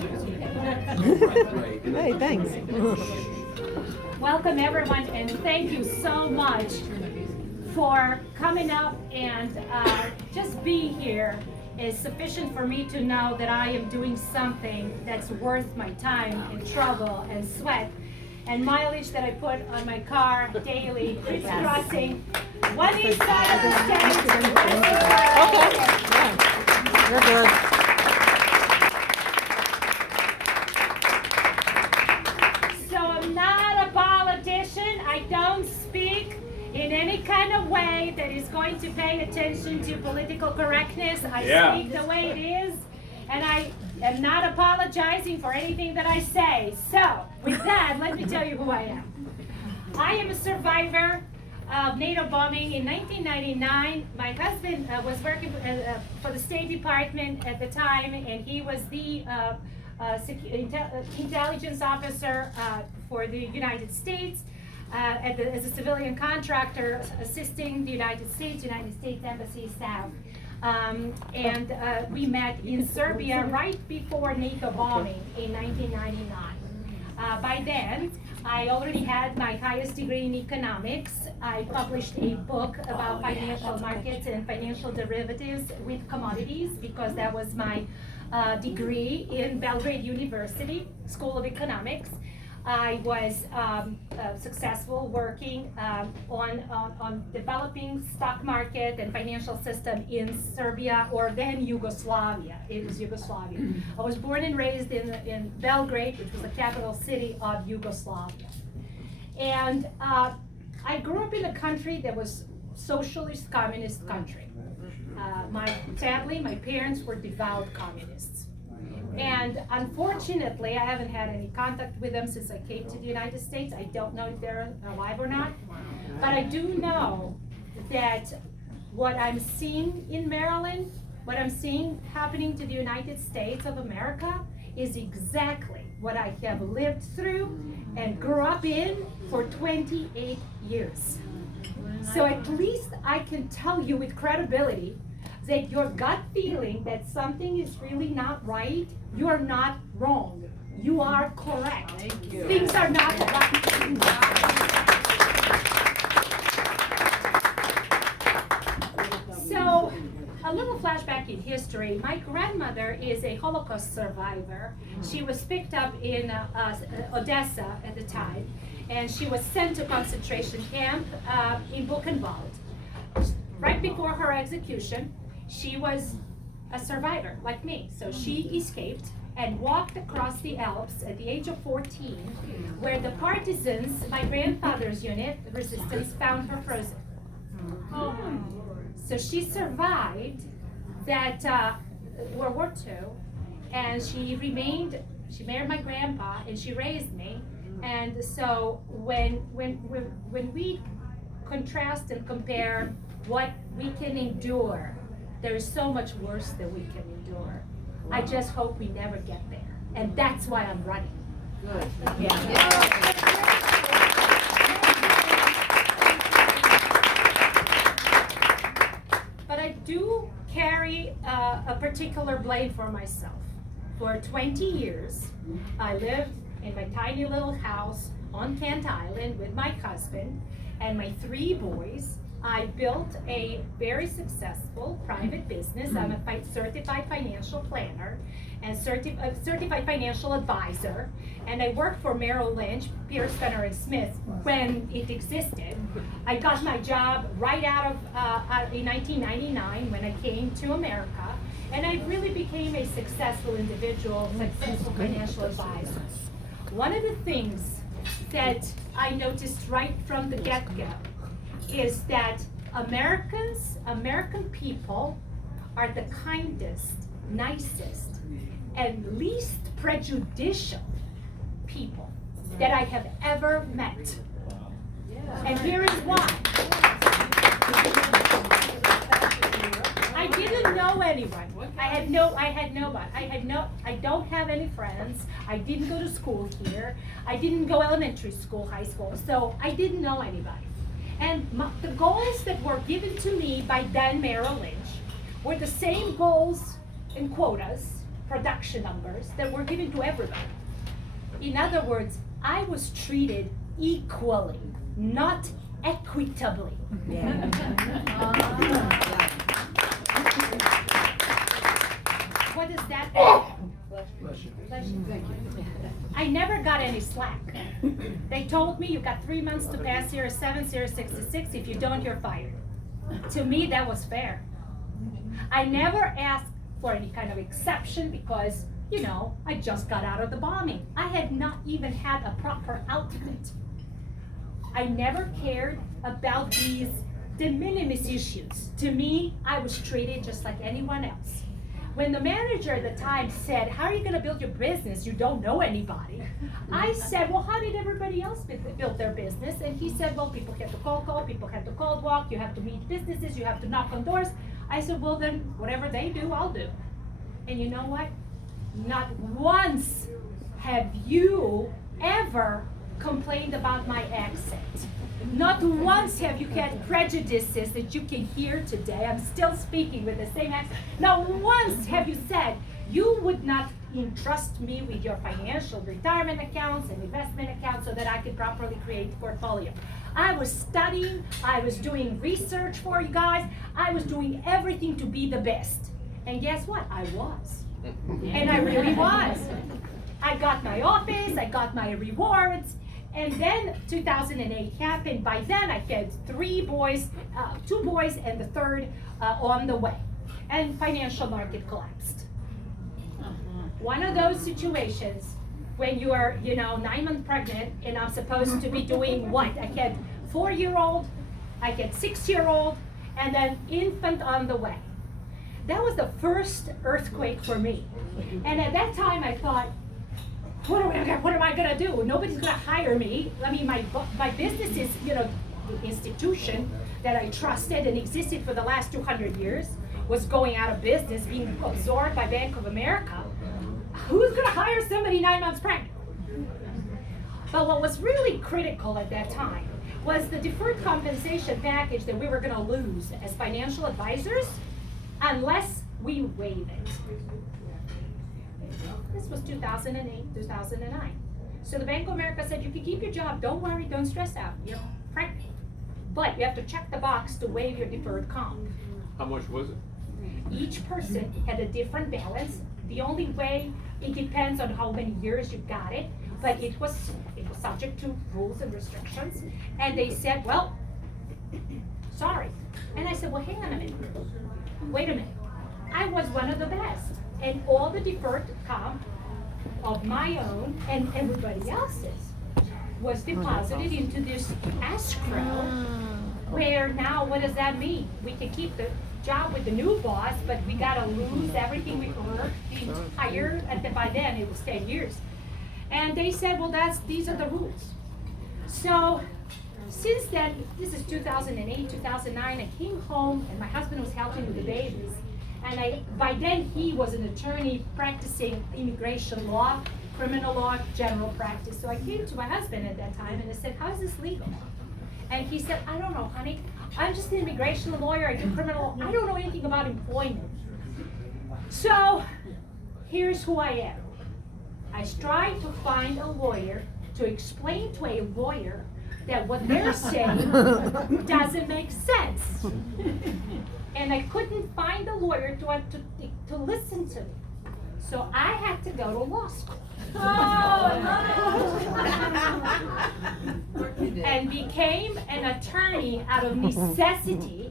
Hey, thanks. Welcome everyone, and thank you so much for coming up and just being here is sufficient for me to know that I am doing something that's worth my time and trouble and sweat and mileage that I put on my car daily, crisscrossing one east side of the state. Okay. Yeah. You're good. So I'm not a politician. I don't speak in any kind of way that is going to pay attention to political correctness. I speak the way it is, and I am not apologizing for anything that I say. So, with that, let me tell you who I am. I am a survivor of NATO bombing in 1999. My husband was working for the State Department at the time, and he was the intelligence officer for the United States. As a civilian contractor assisting the United States Embassy South. We met in Serbia right before NATO bombing in 1999. By then, I already had my highest degree in economics. I published a book about financial markets and financial derivatives with commodities because that was my degree in Belgrade University School of Economics. I was successful working on developing stock market and financial system in Serbia, or then Yugoslavia. It was Yugoslavia. I was born and raised in Belgrade, which was the capital city of Yugoslavia. And I grew up in a country that was socialist communist country. My family, my parents were devout communists. And unfortunately, I haven't had any contact with them since I came to the United States. I don't know if they're alive or not. But I do know that what I'm seeing in Maryland, what I'm seeing happening to the United States of America is exactly what I have lived through and grew up in for 28 years. So at least I can tell you with credibility that your gut feeling that something is really not right, you are not wrong. You are correct. Thank you. Things are not right. So, a little flashback in history. My grandmother is a Holocaust survivor. She was picked up in Odessa at the time, and she was sent to concentration camp in Buchenwald. Right before her execution, she was a survivor like me. So she escaped and walked across the Alps at the age of 14, where the partisans, my grandfather's unit, the resistance, found her frozen. So she survived that World War II, and she married my grandpa, and she raised me. And so when we contrast and compare what we can endure, there is so much worse that we can endure. I just hope we never get there. And that's why I'm running. Good. But I do carry a particular blame for myself. For 20 years, I lived in my tiny little house on Kent Island with my husband and my 3 boys. I built a very successful private business. I'm a certified financial planner and certified financial advisor. And I worked for Merrill Lynch, Pierce, Fenner & Smith when it existed. I got my job right out of in 1999 when I came to America. And I really became a successful individual, successful financial advisor. One of the things that I noticed right from the get-go is that American people are the kindest, nicest, and least prejudicial people that I have ever met. And here is why. I didn't know anyone. I don't have any friends. I didn't go to school here. I didn't go elementary school, high school, so I didn't know anybody. And the goals that were given to me by then Merrill Lynch were the same goals and quotas production numbers that were given to everybody. In other words, I was treated equally, not equitably. What does that mean? I never got any slack. They told me you've got 3 months to pass Series 7, Series 66. If you don't, you're fired. To me, that was fair. I never asked for any kind of exception because, you know, I just got out of the bombing. I had not even had a proper outfit. I never cared about these de minimis issues. To me, I was treated just like anyone else. When the manager at the time said, how are you going to build your business? You don't know anybody. I said, well, how did everybody else build their business? And he said, well, people have to cold call, people have to cold walk, you have to meet businesses, you have to knock on doors. I said, well, then whatever they do, I'll do. And you know what? Not once have you ever complained about my accent. Not once have you had prejudices that you can hear today. I'm still speaking with the same accent. Not once have you said you would not entrust me with your financial retirement accounts and investment accounts so that I could properly create a portfolio. I was studying, I was doing research for you guys, I was doing everything to be the best. And guess what? I was. And I really was. I got my office, I got my rewards, and then 2008 happened. By then I had 3 boys, 2 boys and the third on the way. And financial market collapsed. One of those situations when you are, 9 months pregnant and I'm supposed to be doing what? I had 4-year-old, I had 6-year-old, and then infant on the way. That was the first earthquake for me. And at that time I thought, what am I gonna do? Nobody's gonna hire me. I mean, my business is, the institution that I trusted and existed for the last 200 years was going out of business, being absorbed by Bank of America. Who's gonna hire somebody 9 months pregnant? But what was really critical at that time was the deferred compensation package that we were gonna lose as financial advisors unless we waive it. This was 2008, 2009. So the Bank of America said, you can keep your job, don't worry, don't stress out, you're pregnant. But you have to check the box to waive your deferred comp. How much was it? Each person had a different balance. The only way, it depends on how many years you got it, but it was subject to rules and restrictions. And they said, well, sorry. And I said, well, hang on a minute. Wait a minute. I was one of the best. And all the deferred comp of my own and everybody else's was deposited into this escrow, where now, what does that mean? We can keep the job with the new boss, but we gotta lose everything we earned, the entire, by then it was 10 years. And they said, well, these are the rules. So, since then, this is 2008, 2009, I came home and my husband was helping with the babies. And by then he was an attorney practicing immigration law, criminal law, general practice. So I came to my husband at that time and I said, how is this legal? And he said, I don't know, honey. I'm just an immigration lawyer, I do criminal law. I don't know anything about employment. So here's who I am. I tried to find a lawyer to explain to a lawyer that what they're saying doesn't make sense. And I couldn't find a lawyer to listen to me. So I had to go to law school. And became an attorney out of necessity,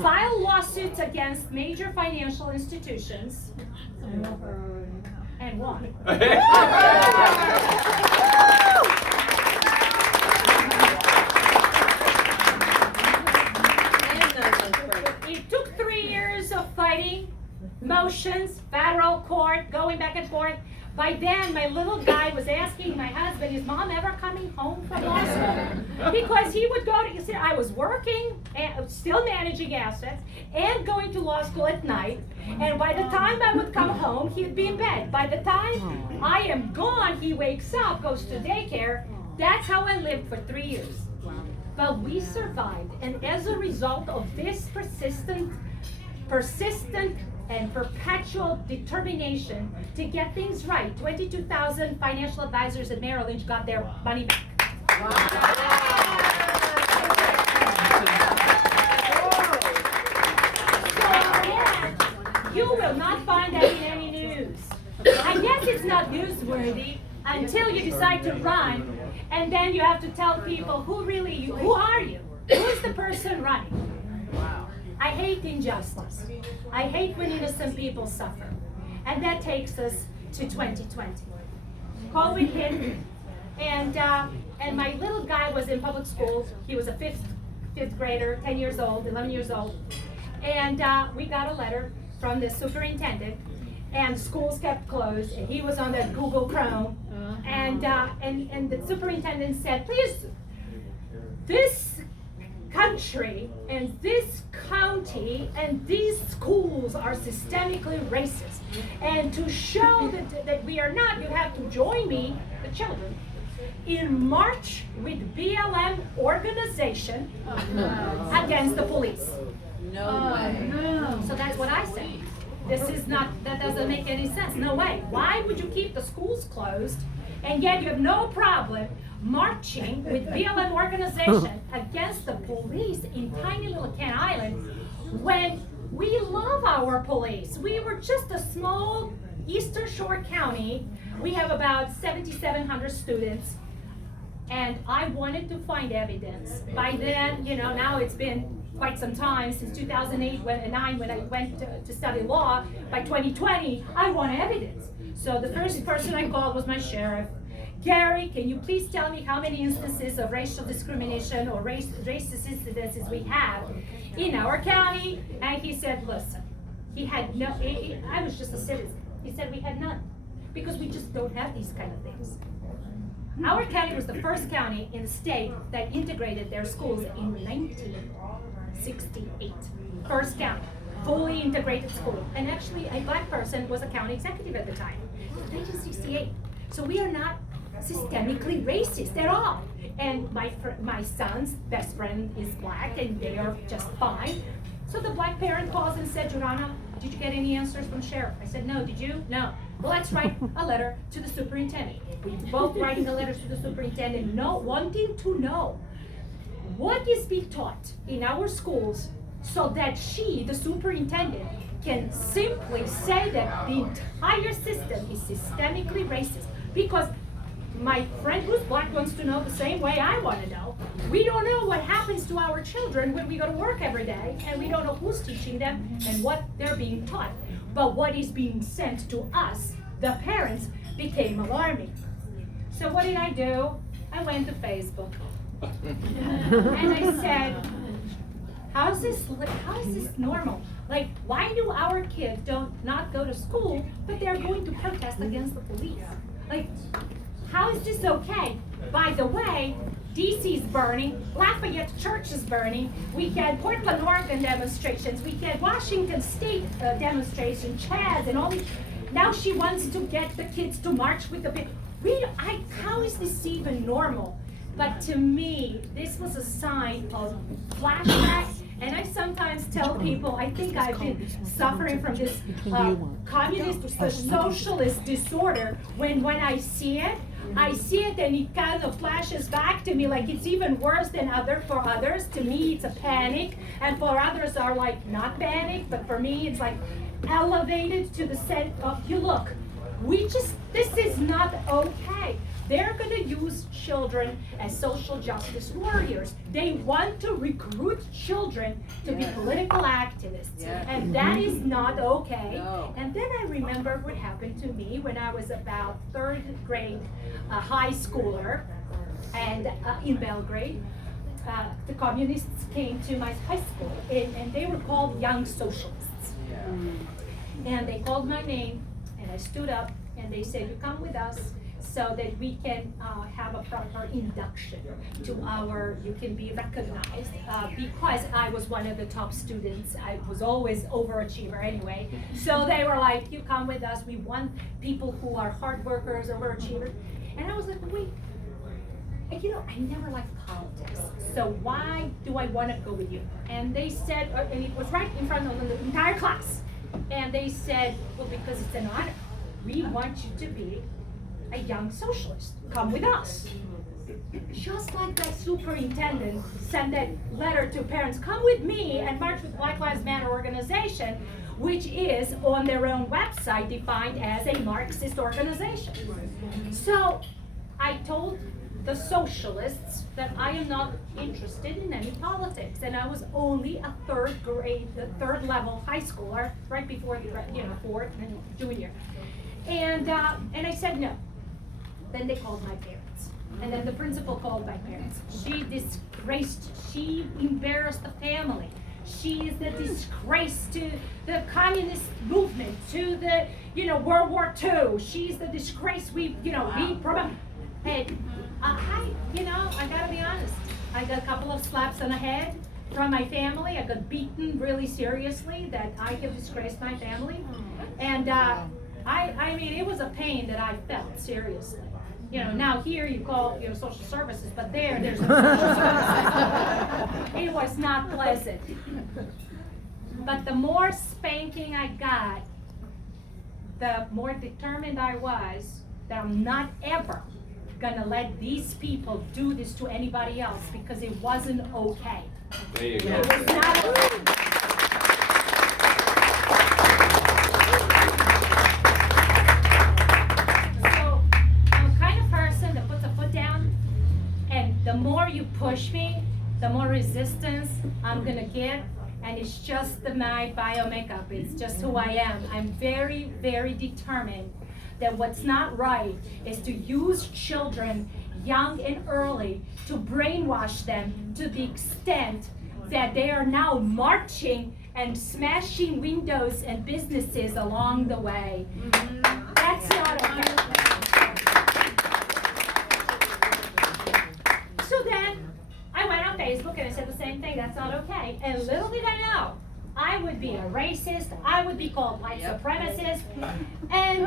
filed lawsuits against major financial institutions, and won. It took 3 years of fighting, motions, federal court, going back and forth. By then, my little guy was asking my husband, is mom ever coming home from law school? Because he would go to, I was working, and still managing assets, and going to law school at night. And by the time I would come home, he'd be in bed. By the time I am gone, he wakes up, goes to daycare. That's how I lived for 3 years. But we survived, and as a result of this persistent and perpetual determination to get things right. 22,000 financial advisors in Merrill Lynch got their money back. You will not find that in any news. I guess it's not newsworthy until you decide to run, and then you have to tell people who are you? Who is the person running? I hate injustice. I hate when innocent people suffer. And that takes us to 2020. COVID hit, and my little guy was in public school. He was a fifth grader, 10 years old, 11 years old. And we got a letter from the superintendent, and schools kept closed, and he was on the Google Chrome, and the superintendent said, please, this country and this county and these schools are systemically racist, and to show that we are not, you have to join me, the children, in march with BLM organization against the police. No way. So that's what I say. That doesn't make any sense. No way. Why would you keep the schools closed and yet you have no problem marching with BLM organization against the police in tiny little Kent Island when we love our police? We were just a small Eastern Shore county. We have about 7,700 students. And I wanted to find evidence. By then, now it's been quite some time, since 2008 and 2009 when I went to study law. By 2020, I want evidence. So the first person I called was my sheriff. Gary, can you please tell me how many instances of racial discrimination or racist incidences we have in our county? And he said, listen, he had no, I was just a citizen. He said we had none, because we just don't have these kind of things. Our county was the first county in the state that integrated their schools in 1968. First county, fully integrated school. And actually, a black person was a county executive at the time, 1968. So we are not systemically racist at all. And my son's best friend is black, and they are just fine. So the black parent calls and said, Gordana, did you get any answers from the sheriff? I said, no, did you? No. Well, let's write a letter to the superintendent. We both writing the letters to the superintendent, wanting to know what is being taught in our schools so that she, the superintendent, can simply say that the entire system is systemically racist. Because my friend who's black wants to know the same way I want to know. We don't know what happens to our children when we go to work every day, and we don't know who's teaching them and what they're being taught. But what is being sent to us, the parents, became alarming. So what did I do? I went to Facebook. And I said, how is this normal? Like, why do our kids not go to school, but they're going to protest against the police? Like, how is this okay? By the way, DC's burning, Lafayette Church is burning, we had Portland, Oregon demonstrations, we had Washington State demonstration, Chaz, and all these. Now she wants to get the kids to march with the big. How is this even normal? But to me, this was a sign of flashback. And I sometimes tell people, I think I've been suffering from this communist or socialist disorder when I see it and it kind of flashes back to me like it's even worse than for others. To me, it's a panic, and for others are like not panic, but for me, it's like elevated to the sense of, look, this is not okay. They're going to use children as social justice warriors. They want to recruit children to be political activists. And that is not okay. No. And then I remember what happened to me when I was about third grade high schooler, and in Belgrade. The communists came to my high school, and they were called young socialists. And they called my name, and I stood up, and they said, you come with us, so that we can have a proper induction to you can be recognized. Because I was one of the top students, I was always overachiever anyway. So they were like, you come with us, we want people who are hard workers, overachievers. And I was like, wait, I never liked politics, so why do I want to go with you? And they said, and it was right in front of the entire class, And they said, well, because it's an honor, we want you to be a young socialist. Come with us. Just like that superintendent sent that letter to parents, come with me and march with Black Lives Matter organization, which is on their own website defined as a Marxist organization. So I told the socialists that I am not interested in any politics, and I was only a third level high schooler, right before fourth and junior, and I said no. Then they called my parents, and then the principal called my parents. She embarrassed the family. She is the disgrace to the communist movement, to the World War II. She's the disgrace we promote. And I gotta be honest. I got a couple of slaps on the head from my family. I got beaten really seriously that I have disgraced my family. And I mean, it was a pain that I felt, seriously. Now here you call, social services, but there's no social services. It was not pleasant. But the more spanking I got, the more determined I was that I'm not ever gonna let these people do this to anybody else, because it wasn't okay. There you go. It was not okay. So I'm the kind of person that puts a foot down, and the more you push me, the more resistance I'm gonna get, and it's just my bio makeup. It's just who I am. I'm very, very determined that what's not right is to use children young and early to brainwash them to the extent that they are now marching and smashing windows and businesses along the way. That's not okay. So then I went on Facebook and I said the same thing, that's not okay. And little did I know, I would be a racist, I would be called white supremacist, and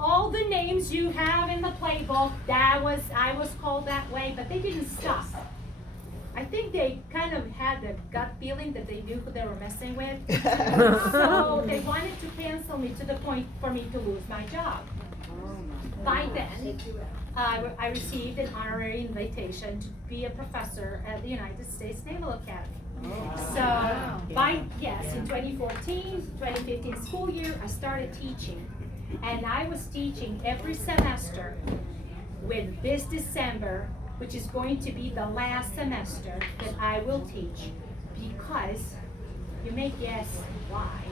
all the names you have in the playbook, I was called that way, but they didn't stop. I think they kind of had the gut feeling that they knew who they were messing with. So they wanted to cancel me to the point for me to lose my job. By then, I received an honorary invitation to be a professor at the United States Naval Academy. So, in 2014-2015 school year, I started teaching. And I was teaching every semester with this December, which is going to be the last semester that I will teach, because you may guess why.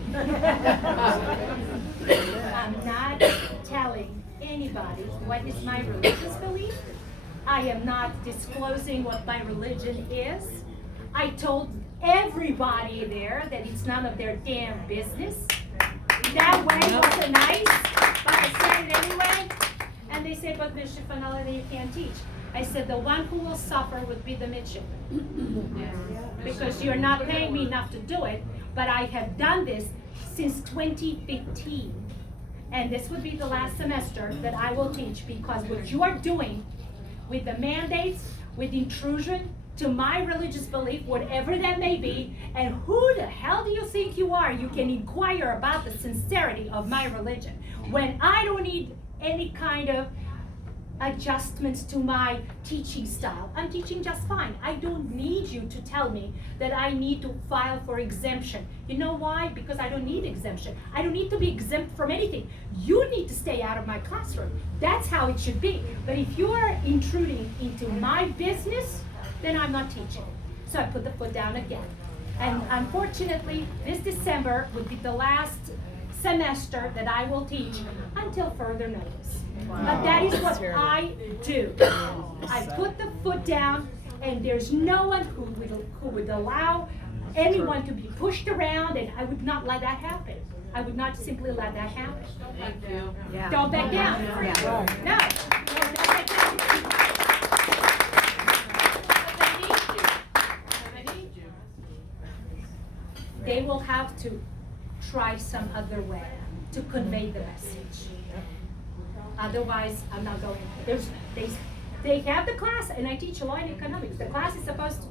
I'm not telling anybody what is my religious belief. I am not disclosing what my religion is. I told everybody there that it's none of their damn business. That way wasn't nice, but I said it anyway. And they said, but Ms. Schifanelli, you can't teach. I said, the one who will suffer would be the midshipman. Because you're not paying me enough to do it, but I have done this since 2015. And this would be the last semester that I will teach, because what you are doing with the mandates, with intrusion to my religious belief, whatever that may be, and who the hell do you think you are? You can inquire about the sincerity of my religion, when I don't need any kind of adjustments to my teaching style. I'm teaching just fine. I don't need you to tell me that I need to file for exemption. You know why? Because I don't need exemption. I don't need to be exempt from anything. You need to stay out of my classroom. That's how it should be. But if you are intruding into my business, then I'm not teaching. So I put the foot down again. And unfortunately, this December would be the last semester that I will teach until further notice. Wow. But that is what I do. I put the foot down, and there's no one who would allow anyone to be pushed around, and I would not let that happen. I would not simply let that happen. Thank you. Yeah. Don't back down. Yeah. No. Don't back down. They will have to try some other way to convey the message. Otherwise, I'm not going. They have the class, and I teach law and economics. The class is supposed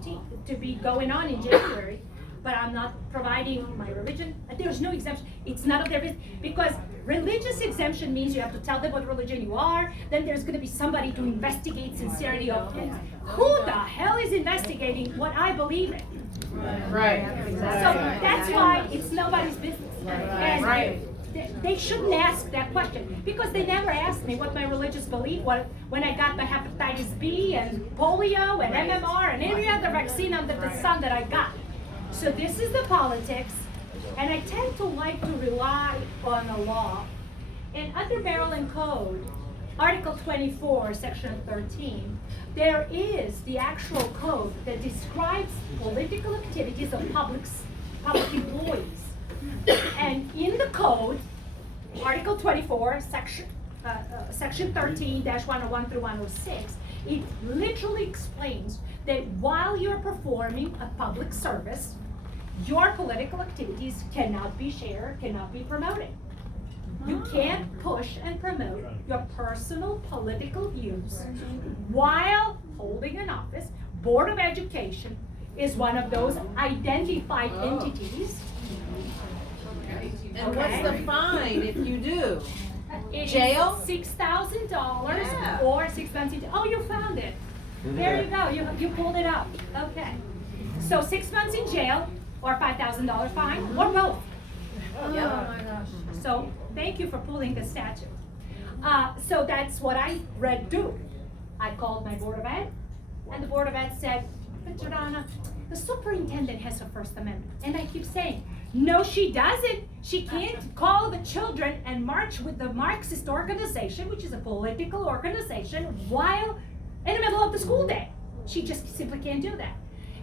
to be going on in January. but I'm not providing my religion. There's no exemption. It's none of their business, because religious exemption means you have to tell them what religion you are. Then there's going to be somebody to investigate sincerity of it. Who the hell is investigating what I believe in? Right. So that's why it's nobody's business. And they shouldn't ask that question, because they never asked me what my religious belief was when I got my hepatitis B and polio and MMR and every other vaccine under the sun that I got. So this is the politics, and I tend to like to rely on the law. And under Maryland Code, Article 24, Section 13, there is the actual code that describes political activities of public employees. And in the code, Article 24, Section 13-101 through 106, it literally explains that while you're performing a public service, your political activities cannot be shared, cannot be promoted. You can't push and promote your personal political views while holding an office. Board of Education is one of those identified entities. And what's the fine if you do? It Jail? is $6,000 Yeah. or 6 months in jail. Oh, you found it. There you go. You pulled it up. Okay. So 6 months in jail or $5,000 fine or both. Oh my gosh. So thank you for pulling the statute. So that's what I read do. I called my Board of Ed, and the Board of Ed said, but Gordana, the superintendent has a First Amendment. And I keep saying, no, she doesn't. She can't call the children and march with the Marxist organization, which is a political organization, while in the middle of the school day. She just simply can't do that.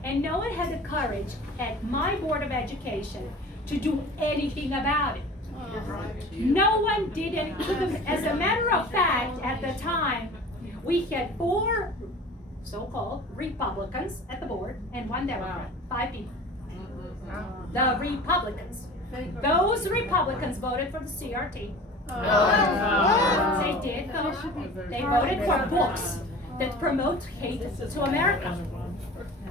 And no one had the courage at my Board of Education to do anything about it. No one did anything. As a matter of fact, at the time, we had 4 so-called Republicans at the board and 1 Democrat, 5 people. The Republicans. Those Republicans voted for the CRT. They did. They voted for books that promote hate to America.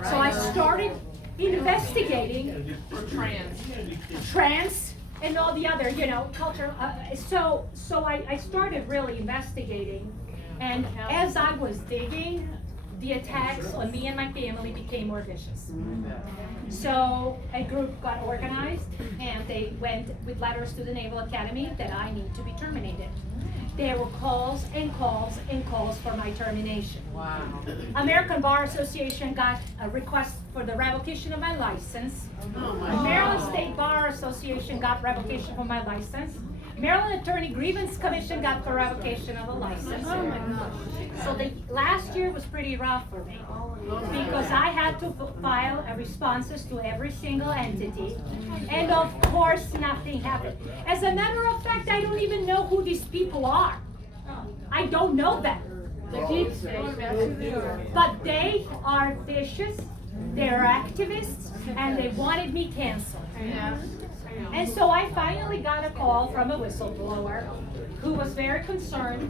So I started investigating trans and all the other, culture. So I started really investigating, and as I was digging, the attacks on me and my family became more vicious. So a group got organized, and they went with letters to the Naval Academy that I need to be terminated. There were calls and calls and calls for my termination. Wow. American Bar Association got a request for the revocation of my license. Oh my Maryland State Bar Association got revocation for my license. Maryland Attorney Grievance Commission got the revocation of a license. Oh my gosh. So the last year was pretty rough for me, because I had to file responses to every single entity, and of course nothing happened. As a matter of fact, I don't even know who these people are. I don't know them. But they are vicious, they're activists, and they wanted me canceled. And so I finally got a call from a whistleblower who was very concerned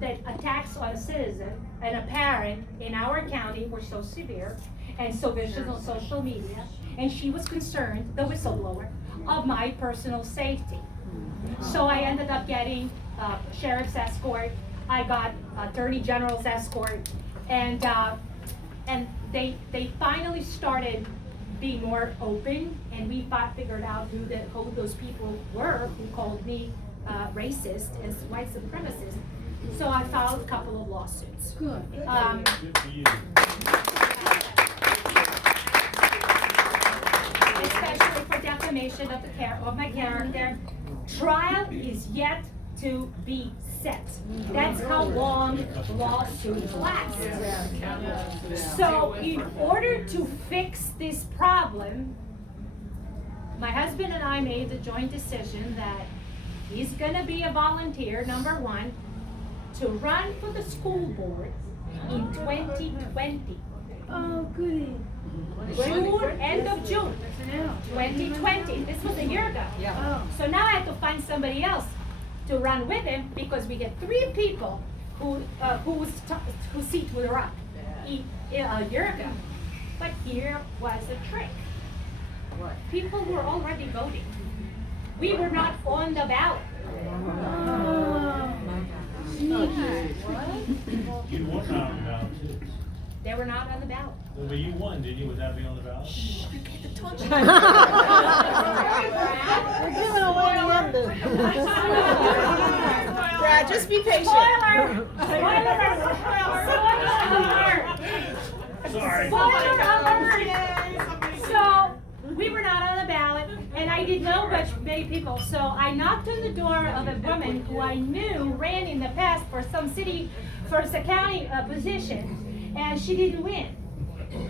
that attacks on a citizen and a parent in our county were so severe and so vicious on social media. And she was concerned, the whistleblower, of my personal safety. So I ended up getting sheriff's escort. I got attorney general's escort, and they finally started being more open, and we figured out who those people were who called me racist and white supremacist. So I filed a couple of lawsuits. Good. Especially for defamation of my character. Trial is yet to be set. That's how long lawsuits last. So in order to fix this problem, my husband and I made the joint decision that he's gonna be a volunteer, number 1, to run for the school board in 2020. Oh, goody. End of June, 2020. This was a year ago. Oh. So now I have to find somebody else to run with him, because we get 3 people whose seat were up a year ago. But here was a trick. people were already voting. We were not on the ballot. You were not on the ballot too. They were not on the ballot. Well, but you won, didn't you, with that being on the ballot? We're giving away the ending. Brad, just be patient. Spoiler! Spoiler alert! Sorry. Spoiler alert! So, we were not on the ballot, and I didn't know many people, so I knocked on the door of a woman who I knew ran in the past for some county position, and she didn't win.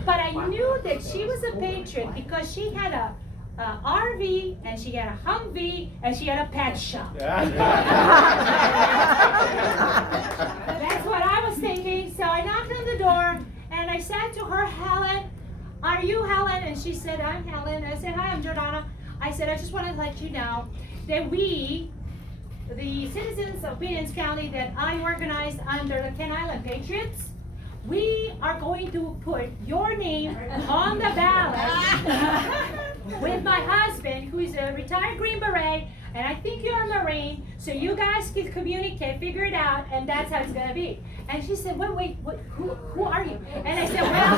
But I knew that she was a patriot because she had a RV, and she had a Humvee, and she had a pet shop. That's what I was thinking. So I knocked on the door, and I said to her, Helen, are you Helen? And she said, I'm Helen. I said, hi, I'm Gordana. I said, I just want to let you know that we, the citizens of Queens County that I organized under the Ken Island Patriots, we are going to put your name on the ballot with my husband, who is a retired Green Beret, and I think you're a Marine, so you guys can communicate, figure it out, and that's how it's gonna be. And she said, wait, who are you? And I said, well,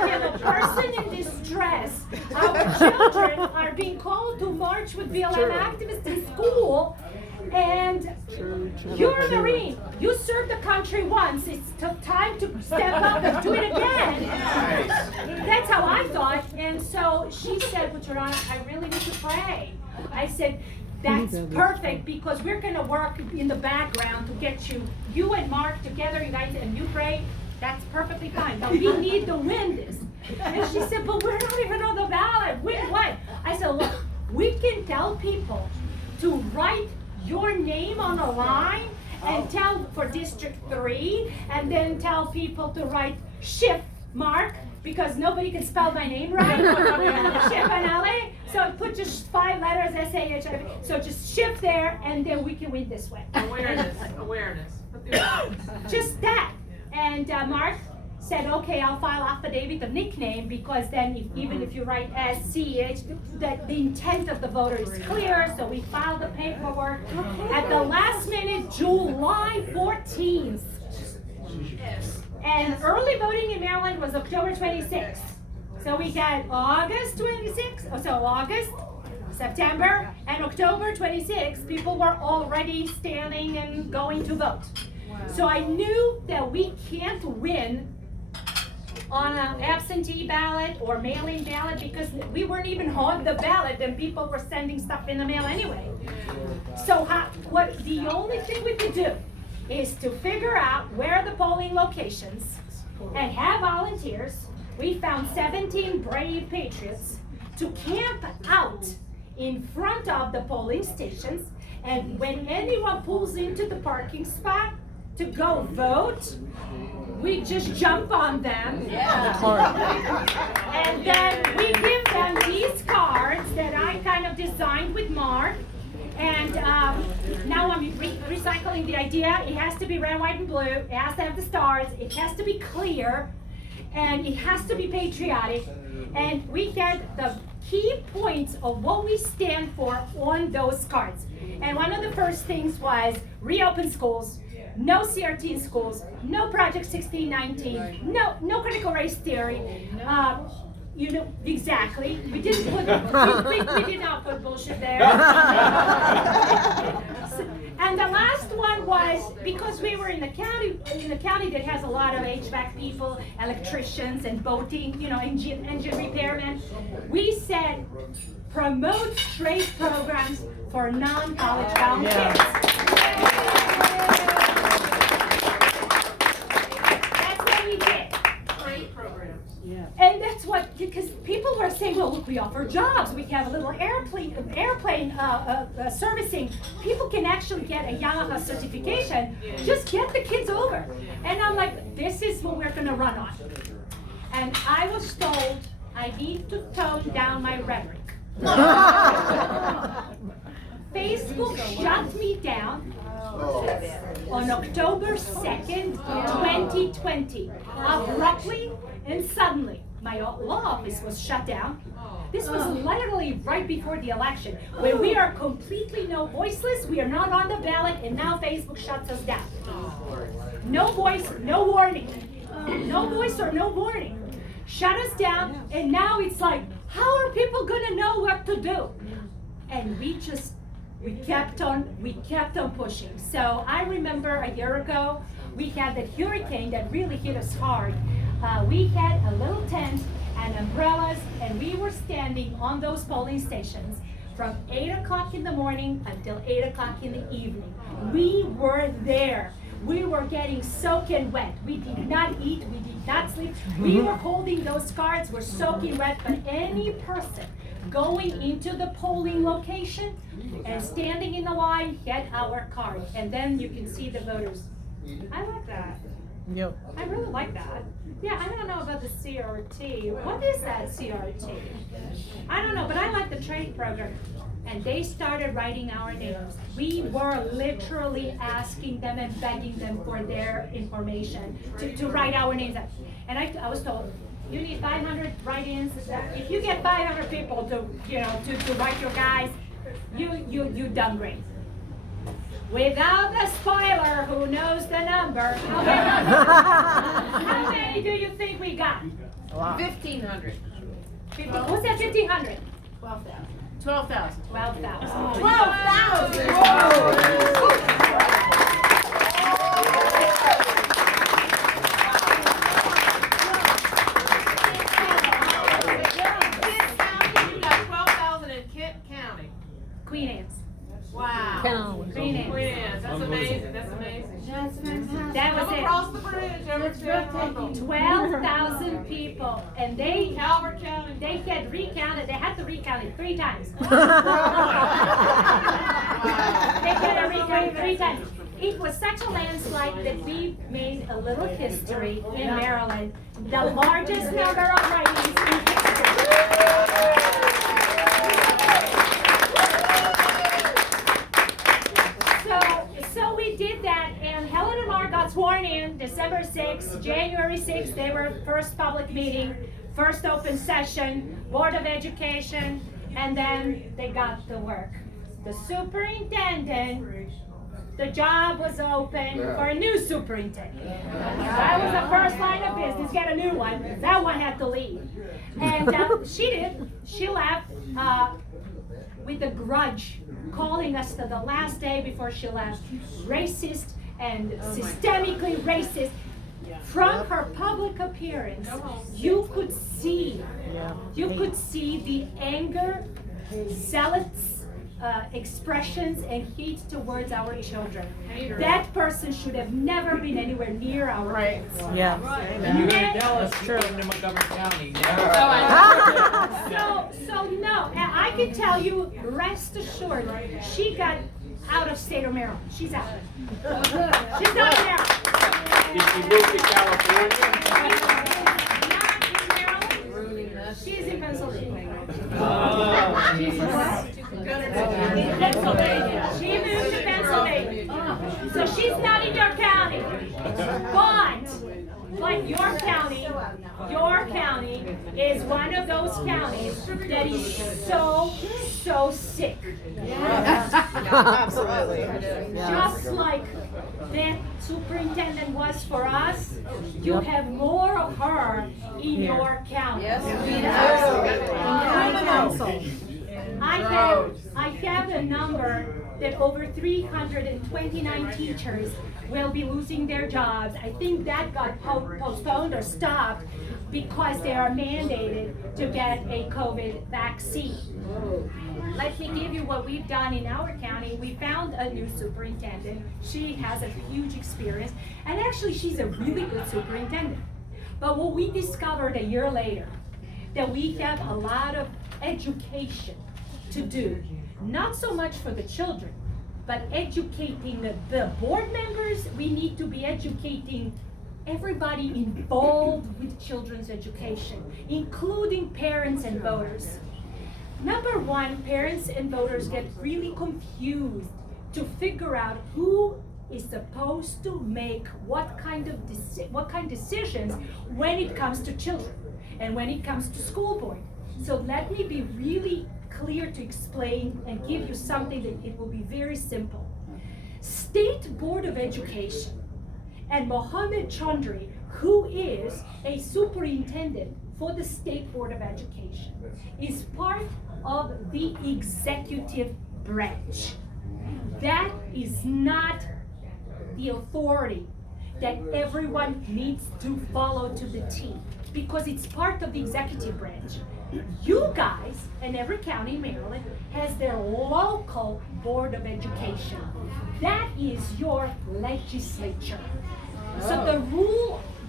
I am a person in distress. Our children are being called to march with BLM activists in school, and you're a Marine. You served the country once. It's time to step up and do it again. That's how I thought. And so she said, well, Gordana, I really need to pray. I said, that's perfect, because we're going to work in the background to get you and Mark together, you guys, and you pray. That's perfectly fine. But we need to win this. And she said, but we're not even on the ballot. Win what? I said, look, we can tell people to write your name on a line and tell for District 3, and then tell people to write Schiff Mark, because nobody can spell my name right. Schifanelli. So put just 5 letters, S-A-H-I-F. So just shift there, and then we can win this way. Awareness. Just that. And Mark said, okay, I'll file affidavit of nickname, because then even if you write S-C-H, the intent of the voter is clear. So we filed the paperwork. At the last minute, July 14th. And early voting in Maryland was October 26th. So we had August 26th, so August, September, and October 26th, people were already standing and going to vote. So I knew that we can't win on an absentee ballot or mail-in ballot, because we weren't even on the ballot and people were sending stuff in the mail anyway. So the only thing we could do is to figure out where are the polling locations and have volunteers. We found 17 brave patriots to camp out in front of the polling stations, and when anyone pulls into the parking spot to go vote, we just jump on them. And then we give them these cards that I kind of designed with Mark. And now I'm recycling the idea. It has to be red, white, and blue. It has to have the stars. It has to be clear. And it has to be patriotic. And we get the key points of what we stand for on those cards. And one of the first things was reopen schools, no CRT in schools, no Project 1619, no critical race theory. You know, exactly. We didn't put, we did not put bullshit there. And the last one was, because we were in a county that has a lot of HVAC people, electricians, and boating, you know, engine repairmen, we said, promote trade programs for non-college bound kids. That's what we did. Trade programs. Yeah. And that's what, because people were saying, well, look, we offer jobs. We have a little airplane servicing. People can actually get a Yamaha certification. Just get the kids over. And I'm like, this is what we're going to run on. And I was told I need to tone down my rhetoric. Facebook shut me down on October 2nd, 2020. Abruptly and suddenly, my law office was shut down. This was literally right before the election, when we are completely voiceless, we are not on the ballot, and now Facebook shuts us down. No voice, no warning. No voice or no warning. Shut us down, and now it's like, how are people gonna know what to do? And we kept on pushing. So I remember a year ago, we had that hurricane that really hit us hard. We had a little tent and umbrellas, and we were standing on those polling stations from 8 o'clock in the morning until 8 o'clock in the evening. We were there. We were getting soaking wet. We did not eat, we did not sleep. We were holding those cards, we're soaking wet, but any person going into the polling location and standing in the line had our card. And then you can see the voters. I like that. Yep. I really like that. Yeah, I don't know about the CRT. What is that CRT? I don't know, but I like the trade program. And they started writing our names. We were literally asking them and begging them for their information to write our names up. And I was told, you need 500 write-ins. If you get 500 people to write your guys, you done great. Without the spoiler, who knows the number? How many do you think we got? 1,500. Who said 1,500? 12,000. 12,000. 12,000. 12,000 in Kent County. Queen Anne's. Wow. Queen Anne's. Queen Anne's. That's amazing. That's amazing. That was Come it. across the bridge over to 12,000 people, and Calvert County. they had recounted. They had to recount it 3 times. They had to recount it 3 times. It was such a landslide that we made a little history in Maryland, the largest number of writings in history. So we did that, and Helen and Mark got sworn in December 6th, January 6th. They were first public meeting, first open session, Board of Education, and then they got to work. The superintendent, the job was open for a new superintendent. That was the first line of business, get a new one. That one had to leave. And she did. She left with a grudge, calling us to the last day before she left, racist and systemically racist. From her public appearance, you could see the anger, zealous expressions and hate towards our children. That person should have never been anywhere near our kids. Yeah. You're gonna tell us you came to Montgomery County. So no, and I can tell you, rest assured, she got out of state of Maryland. She's out. She's not in Maryland. Did she move to California? She's in Pennsylvania. Pennsylvania. She moved to Pennsylvania. So she's not in your county. But your county is one of those counties that is so sick. Absolutely. Just like that superintendent was for us, you have more of her in your county. I have a number that over 329 teachers will be losing their jobs. I think that got postponed or stopped because they are mandated to get a COVID vaccine. Let me give you what we've done in our county. We found a new superintendent. She has a huge experience, and actually she's a really good superintendent. But what we discovered a year later, that we have a lot of education to do, not so much for the children, but educating the board members. We need to be educating everybody involved with children's education, including parents and voters. Number one, parents and voters get really confused to figure out who is supposed to make what kind of decisions when it comes to children and when it comes to school board. So let me be really clear to explain and give you something that it will be very simple. State Board of Education and Mohammed Chaudhry, who is a superintendent for the State Board of Education, is part of the executive branch. That is not the authority that everyone needs to follow to the T, because it's part of the executive branch. You guys, and every county in Maryland, has their local Board of Education. That is your legislature. So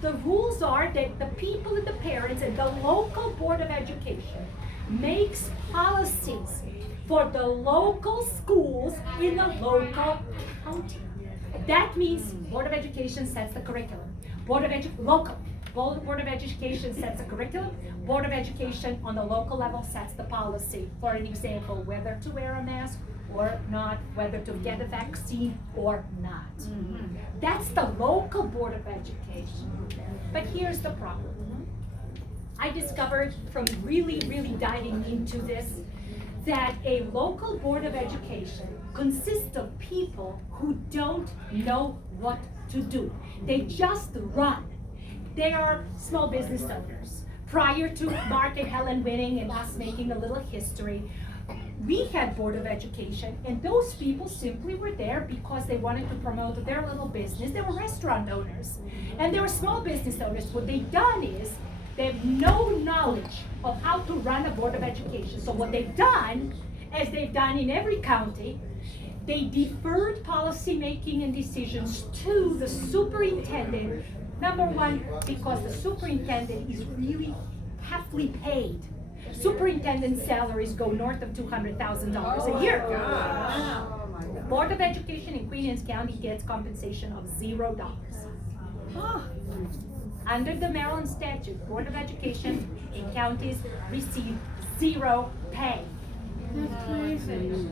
the rules are that the people and the parents and the local Board of Education makes policies for the local schools in the local county. That means Board of Education sets the curriculum. Board of Education sets the curriculum. Board of Education on the local level sets the policy. For an example, whether to wear a mask or not, whether to get a vaccine or not. That's the local Board of Education. But here's the problem. I discovered from really diving into this that a local Board of Education consists of people who don't know what to do. They just run. They are small business owners. Prior to Mark and Helen winning and us making a little history, we had Board of Education, and those people simply were there because they wanted to promote their little business. They were restaurant owners, and they were small business owners. What they've done is they have no knowledge of how to run a Board of Education. So what they've done, as they've done in every county, they deferred policy making and decisions to the superintendent. Number one, because the superintendent is really heavily paid. Superintendent salaries go north of $200,000 a year. Board of Education in Queen Anne's County gets compensation of $0. Under the Maryland statute, Board of Education in counties receive $0 pay. That's crazy.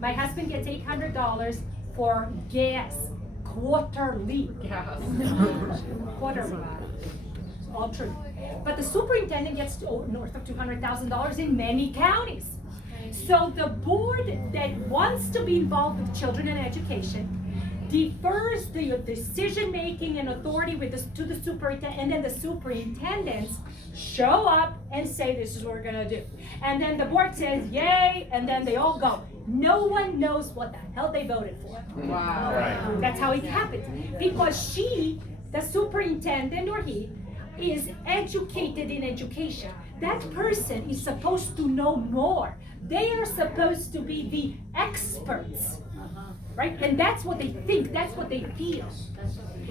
My husband gets $800 for gas quarterly. Quarterly. All true. But the superintendent gets north of $200,000 in many counties. So the board that wants to be involved with children and education defers the decision-making and authority to the superintendent, and then the superintendents show up and say, this is what we're gonna do. And then the board says, yay, and then they all go. No one knows what the hell they voted for. Wow. Right. That's how it happens. Because she, the superintendent or he, is educated in education. That person is supposed to know more. They are supposed to be the experts. Right? And that's what they think, that's what they feel.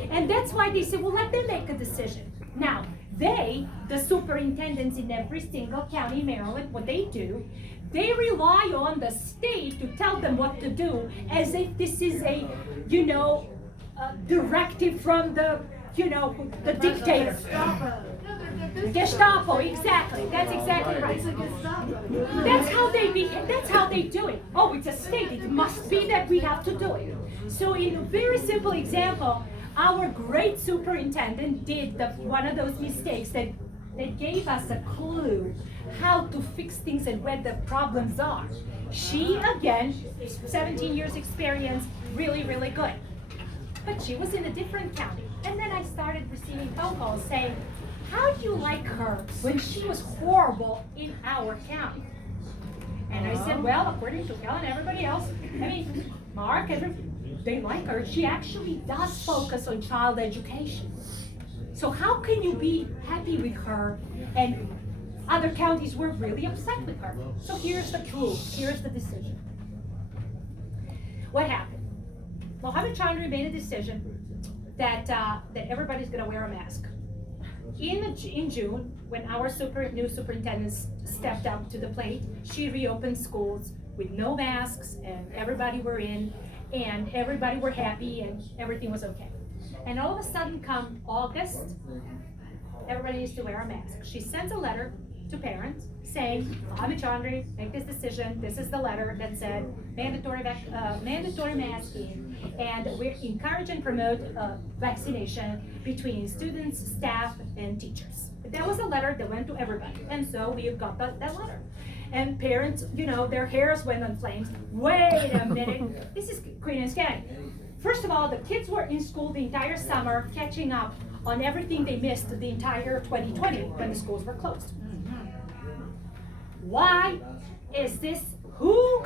And that's why they say, well, let them make a decision. Now, they, the superintendents in every single county in Maryland, what they do, they rely on the state to tell them what to do, as if this is a, directive from the dictator. Gestapo, exactly. That's exactly right. That's how they behave. That's how they do it. Oh, it's a state. It must be that we have to do it. So, in a very simple example, our great superintendent did one of those mistakes that gave us a clue how to fix things and where the problems are. She, again, 17 years experience, really good. But she was in a different county. And then I started receiving phone calls saying, how do you like her when she was horrible in our county? And I said, well, according to Helen and everybody else, Mark, they like her. She actually does focus on child education. So how can you be happy with her and other counties were really upset with her? So here's the clue, here's the decision. What happened? Mohammed Chaudhry made a decision that everybody's gonna wear a mask. In June, when our new superintendent stepped up to the plate, she reopened schools with no masks, and everybody were in, and everybody were happy, and everything was okay. And all of a sudden, come August, everybody needs to wear a mask. She sends a letter to parents saying, I'm Chandri, make this decision, this is the letter that said mandatory masking, and we encourage and promote vaccination between students, staff, and teachers. That was a letter that went to everybody, and so we got that letter. And parents, their hairs went on flames. Wait a minute, this is Queen and County. First of all, the kids were in school the entire summer, catching up on everything they missed the entire 2020 when the schools were closed. Why is this? Who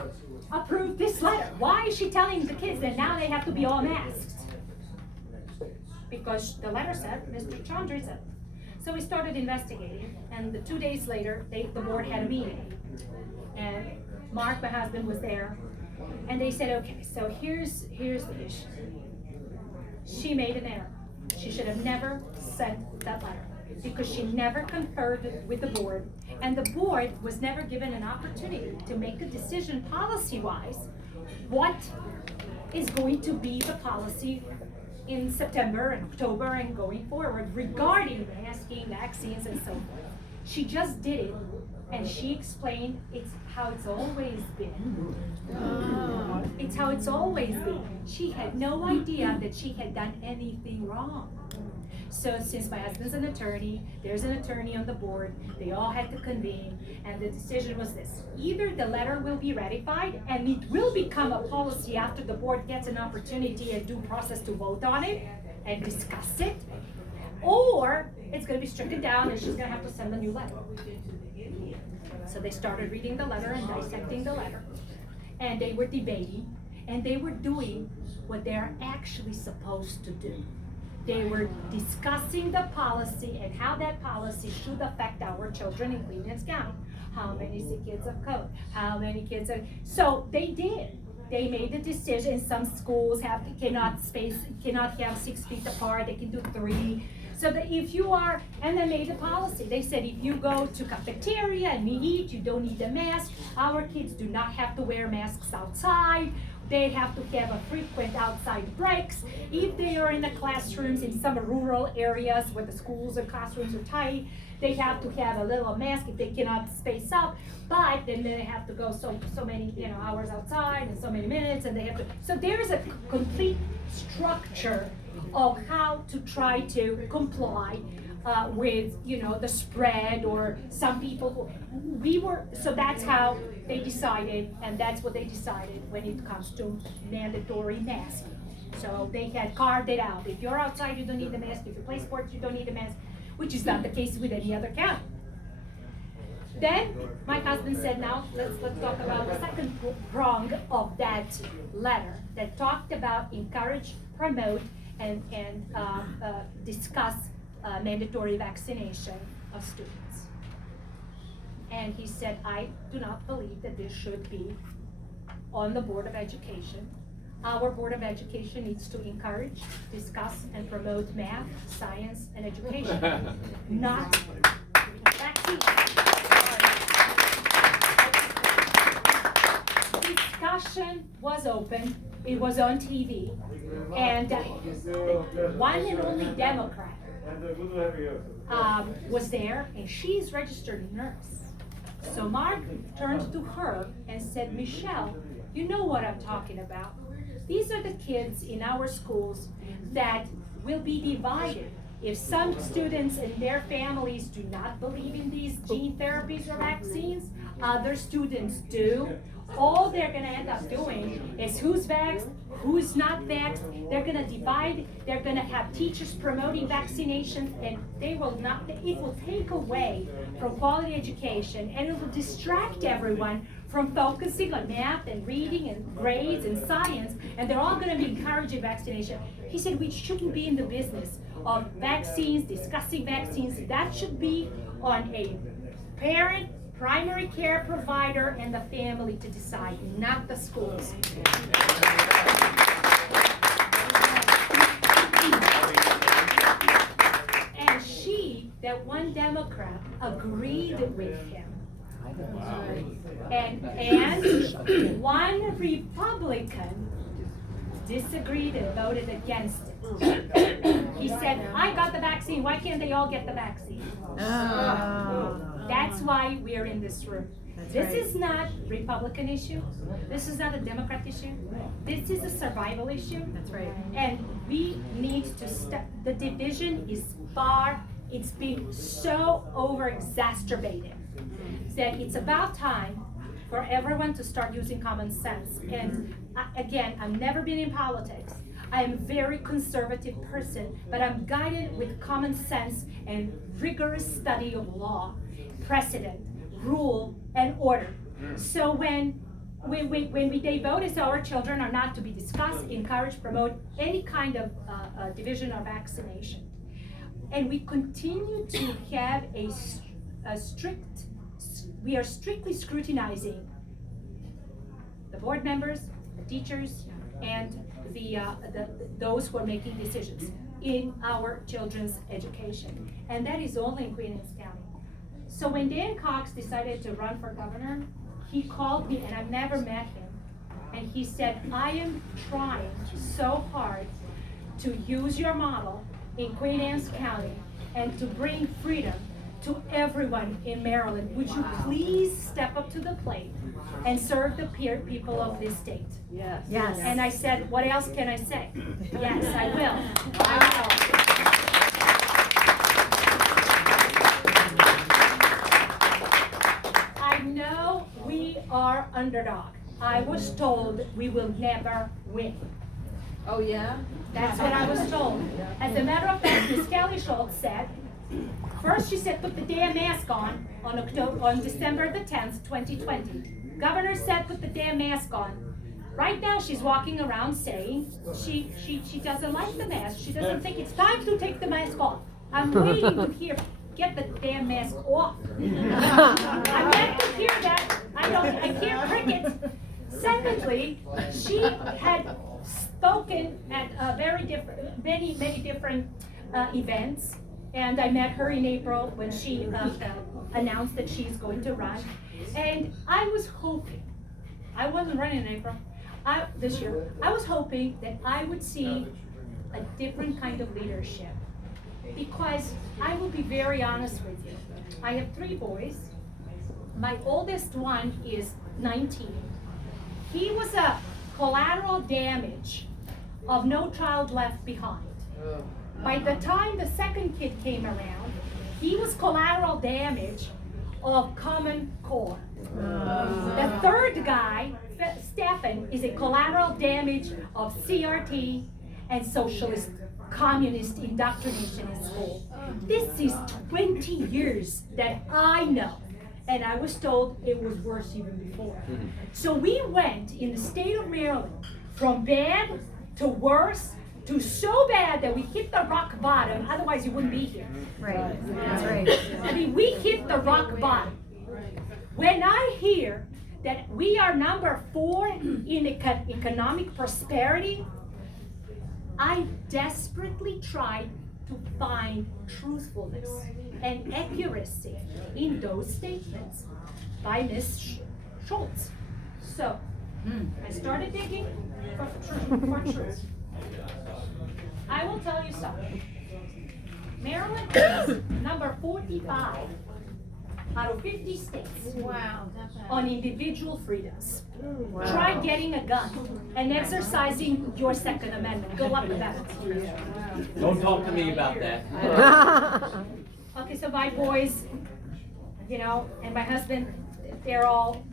approved this letter? Why is she telling the kids that now they have to be all masked? Because the letter said, Mr. Chandri said. So we started investigating, and 2 days later, the board had a meeting. And Mark, my husband, was there, and they said, okay, so here's the issue. She made an error. She should have never sent that letter because she never conferred with the board, and the board was never given an opportunity to make a decision policy-wise what is going to be the policy in September and October and going forward regarding masking, vaccines, and so forth. She just did it, and she explained it's how it's always been. It's how it's always been. She had no idea that she had done anything wrong. So since my husband's an attorney, there's an attorney on the board, they all had to convene, and the decision was this. Either the letter will be ratified, and it will become a policy after the board gets an opportunity and due process to vote on it and discuss it, or it's gonna be stricken down and she's gonna have to send a new letter. So they started reading the letter and dissecting the letter, and they were debating, and they were doing what they're actually supposed to do. They were discussing the policy and how that policy should affect our children in Queen County. How many kids have COVID? How many kids are, so they did. They made the decision. Some schools cannot have 6 feet apart, they can do 3. So that if you are, and they made the policy, they said if you go to cafeteria and eat, you don't need a mask. Our kids do not have to wear masks outside. They have to have a frequent outside breaks. If they are in the classrooms in some rural areas where the schools and classrooms are tight, they have to have a little mask if they cannot space up, but then they have to go so many hours outside and so many minutes, and they have to, so there is a complete structure of how to try to comply with the spread, or some people so that's how they decided, and that's what they decided when it comes to mandatory masking. So they had carved it out. If you're outside, you don't need a mask. If you play sports, you don't need a mask, which is not the case with any other county. Then my husband said, now let's talk about the second prong of that letter that talked about encourage, promote, and discuss mandatory vaccination of students. And he said, I do not believe that this should be on the Board of Education. Our Board of Education needs to encourage, discuss, and promote math, science, and education, not vaccines. Discussion was open, it was on TV, and the one and only Democrat was there, and she's registered nurse. So Mark turned to her and said, Michelle, you know what I'm talking about. These are the kids in our schools that will be divided. If some students and their families do not believe in these gene therapies or vaccines, other students do. All they're gonna end up doing is who's vaxxed, who's not vaxxed. They're gonna divide, they're gonna have teachers promoting vaccinations, and it will take away from quality education, and it will distract everyone from focusing on math and reading and grades and science, and they're all gonna be encouraging vaccination. He said we shouldn't be in the business of vaccines, discussing vaccines. That should be on a parent, primary care provider, and the family to decide, not the schools. And that one Democrat, agreed with him. And one Republican disagreed and voted against it. He said, I got the vaccine, why can't they all get the vaccine? That's why we are in this room. This is not Republican issue. This is not a Democrat issue. This is a survival issue. That's right. And we need to step, the division is it's being so over-exacerbated that it's about time for everyone to start using common sense. And again, I've never been in politics. I am a very conservative person, but I'm guided with common sense and rigorous study of law, precedent, rule, and order. So when they vote as our children are not to be discussed, encourage, promote any kind of division or vaccination. And we continue to have we are strictly scrutinizing the board members, the teachers, and those who are making decisions in our children's education. And that is only in Queen Anne's County. So when Dan Cox decided to run for governor, he called me, and I've never met him, and he said, I am trying so hard to use your model in Queen Anne's County and to bring freedom to everyone in Maryland. Would you please step up to the plate and serve the people of this state? Yes. Yes. And I said, what else can I say? Yes, I will. I know we are underdog. I was told we will never win. Oh, yeah? That's what I was told. As a matter of fact, Ms. Kelly Schultz said, first she said, put the damn mask on December the 10th, 2020. Governor said, put the damn mask on. Right now, she's walking around saying she doesn't like the mask. She doesn't think it's time to take the mask off. I'm waiting to hear, get the damn mask off. I'm yet to hear that. I hear crickets. Secondly, she had spoken at many different events, and I met her in April when she announced that she's going to run. And I was hoping, I wasn't running in April, this year, I was hoping that I would see a different kind of leadership. Because I will be very honest with you, I have 3 boys. My oldest one is 19. He was a collateral damage of No Child Left Behind. By the time the second kid came around, he was collateral damage of Common Core. The third guy, Stefan, is a collateral damage of CRT and socialist communist indoctrination in school. This is 20 years that I know. And I was told it was worse even before. So we went in the state of Maryland from bad to worse to so bad that we hit the rock bottom, otherwise you wouldn't be here. Right, that's right. I mean, we hit the rock bottom. When I hear that we are number 4 in economic prosperity, I desperately tried to find truthfulness and accuracy in those statements by Ms. Schultz. So, I started digging for truth. I will tell you something. Maryland is number 45 out of 50 states on individual freedoms. Try getting a gun and exercising your Second Amendment. Good luck with that. Don't talk to me about that. Okay, so my boys, and my husband, they're all,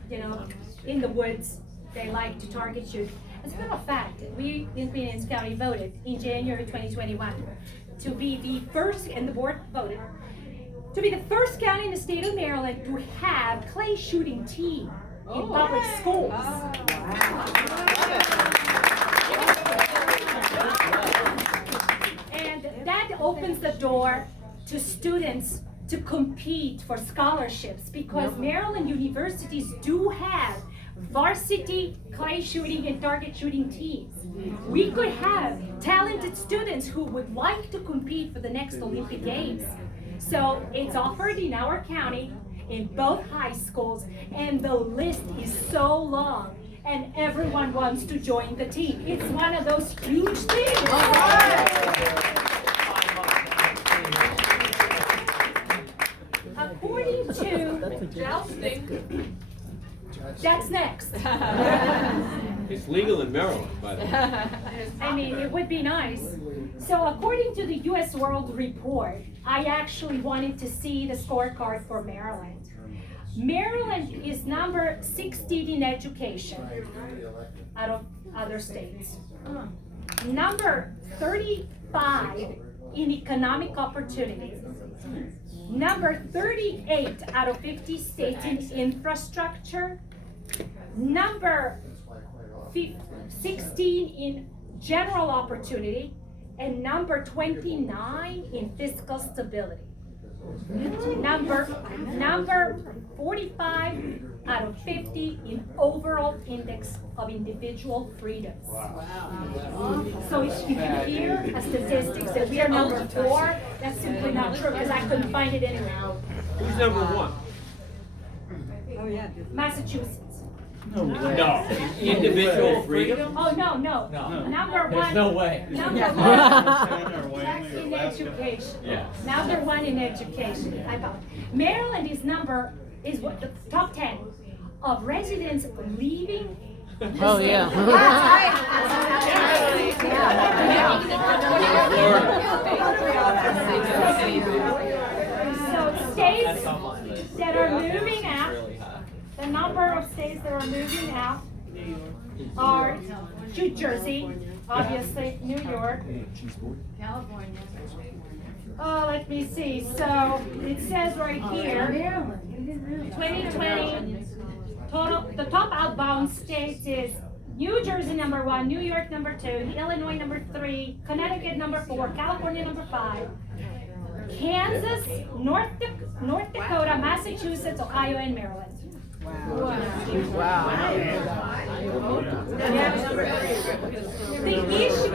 in the woods. They like to target shoot. As a matter of fact, we in Queen Anne's County voted in January 2021 to be the first, and the board voted, to be the first county in the state of Maryland to have clay shooting team in public schools. And that opens the door to students to compete for scholarships, because Maryland universities do have varsity clay shooting and target shooting teams. We could have talented students who would like to compete for the next Olympic Games. So it's offered in our county, in both high schools, and the list is so long, and everyone wants to join the team. It's one of those huge things. It's legal in Maryland, by the way. I mean, it would be nice. So according to the US World Report, I actually wanted to see the scorecard for Maryland. Maryland is number 16 in education out of other states. Number 35 in economic opportunity. Number 38 out of 50 states in infrastructure. Number 16 in general opportunity. And number 29 in fiscal stability. Number 45 out of 50 in overall index of individual freedoms. So if you can hear a statistics that we are number 4, that's simply not true because I couldn't find it anywhere. Who's number 1? Massachusetts. No. Individual freedom? Oh, no. No. Number 1. There's no way. Number 1 in education. Yeah. Number 1 in education. I thought Maryland is what the top 10 of residents leaving. Oh, yeah. So states that are moving out, the number of states that are moving out are New Jersey, obviously, New York. California. Oh, let me see. So it says right here, 2020, total, the top outbound states is New Jersey number 1, New York number 2, Illinois number 3, Connecticut number 4, California number 5, Kansas, North Dakota, Massachusetts, Ohio, and Maryland. The issue,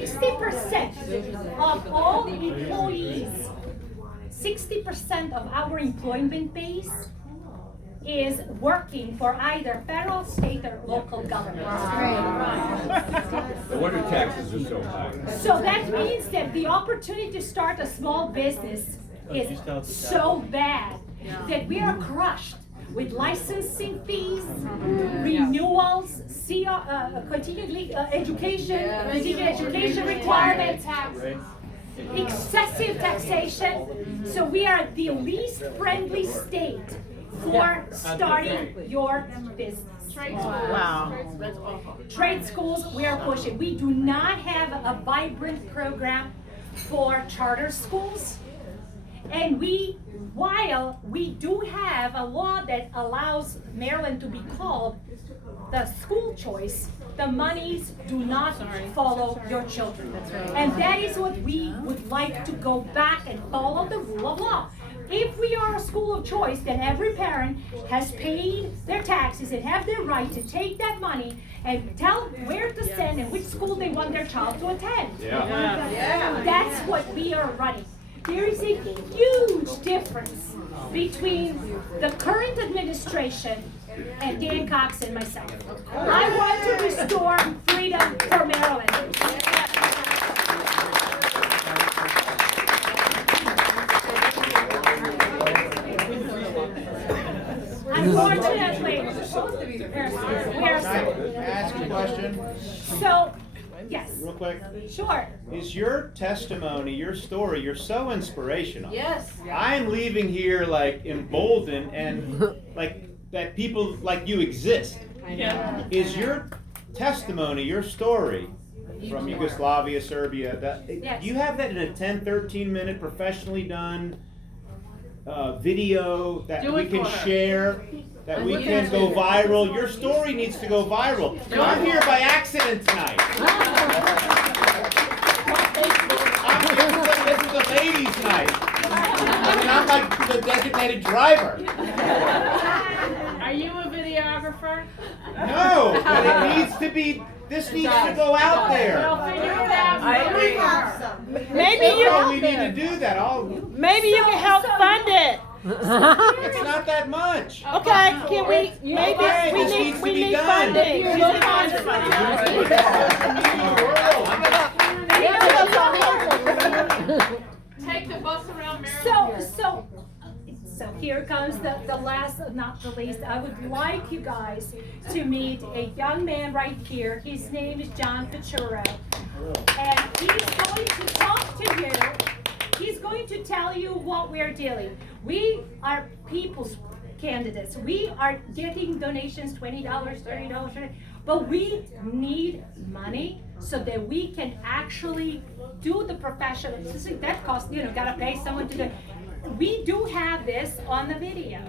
60% of all employees, 60% of our employment base is working for either federal, state, or local government. No wonder taxes are so high. So that means that the opportunity to start a small business is so bad that we are crushed with licensing fees, renewals, continuing education requirements, excessive taxation. So we are the least friendly state for starting your business. Wow. Trade schools, we are pushing. We do not have a vibrant program for charter schools. And while we do have a law that allows Maryland to be called the school choice, the monies do not follow your children. And that is what we would like to go back and follow the rule of law. If we are a school of choice, then every parent has paid their taxes and have the right to take that money and tell where to send and which school they want their child to attend. That's what we are running. There is a huge difference between the current administration and Dan Cox and myself. I want to restore freedom for Maryland. Unfortunately, we are Ask a question. so, yes, Real quick. sure. Is your testimony, your story, you're so inspirational. Yes. I'm leaving here like emboldened and like that people like you exist. Yeah. Is your testimony, your story from Yugoslavia, Serbia, Yes. you have that in a 10, 13 minute professionally done video that Do we it can for her. share, that we can go viral. Your story needs to go viral. I'm here by accident tonight. This is a ladies' night. I mean, I'm like the designated driver. Are you a videographer? No, but it needs to be. This needs to go out there. We'll figure it out. Maybe Oh, you we need to do that. maybe you can help fund it. It's not that much. Okay, can we maybe Okay, this needs to we be need done. funding. We'll fund it. Take the bus around Maryland. So here comes the last, not the least, I would like you guys to meet a young man right here. His name is John Pachuro. And he's going to talk to you. He's going to tell you what we're dealing. We are people's candidates. We are getting donations, $20, $30, but we need money so that we can actually do the professional. That costs, gotta pay someone to do it. We do have this on the video,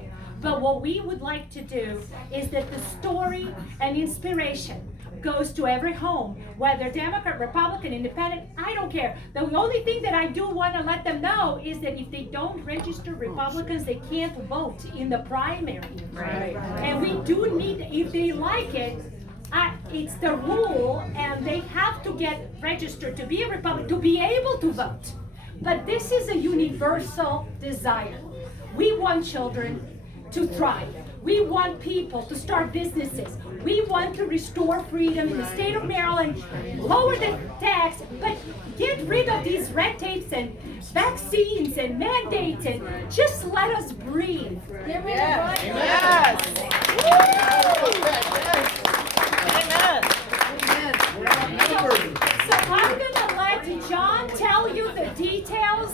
but what we would like to do is that the story and inspiration goes to every home, whether Democrat, Republican, Independent, I don't care. The only thing that I do want to let them know is that if they don't register Republicans, they can't vote in the primary. Right. And we do need, if they like it, it's the rule, and they have to get registered to be a Republican, to be able to vote. But this is a universal desire. We want children to thrive. We want people to start businesses. We want to restore freedom in the state of Maryland, lower the tax, but get rid of these red tapes and vaccines and mandates, and just let us breathe. Get rid of So I'm gonna let John tell you the details.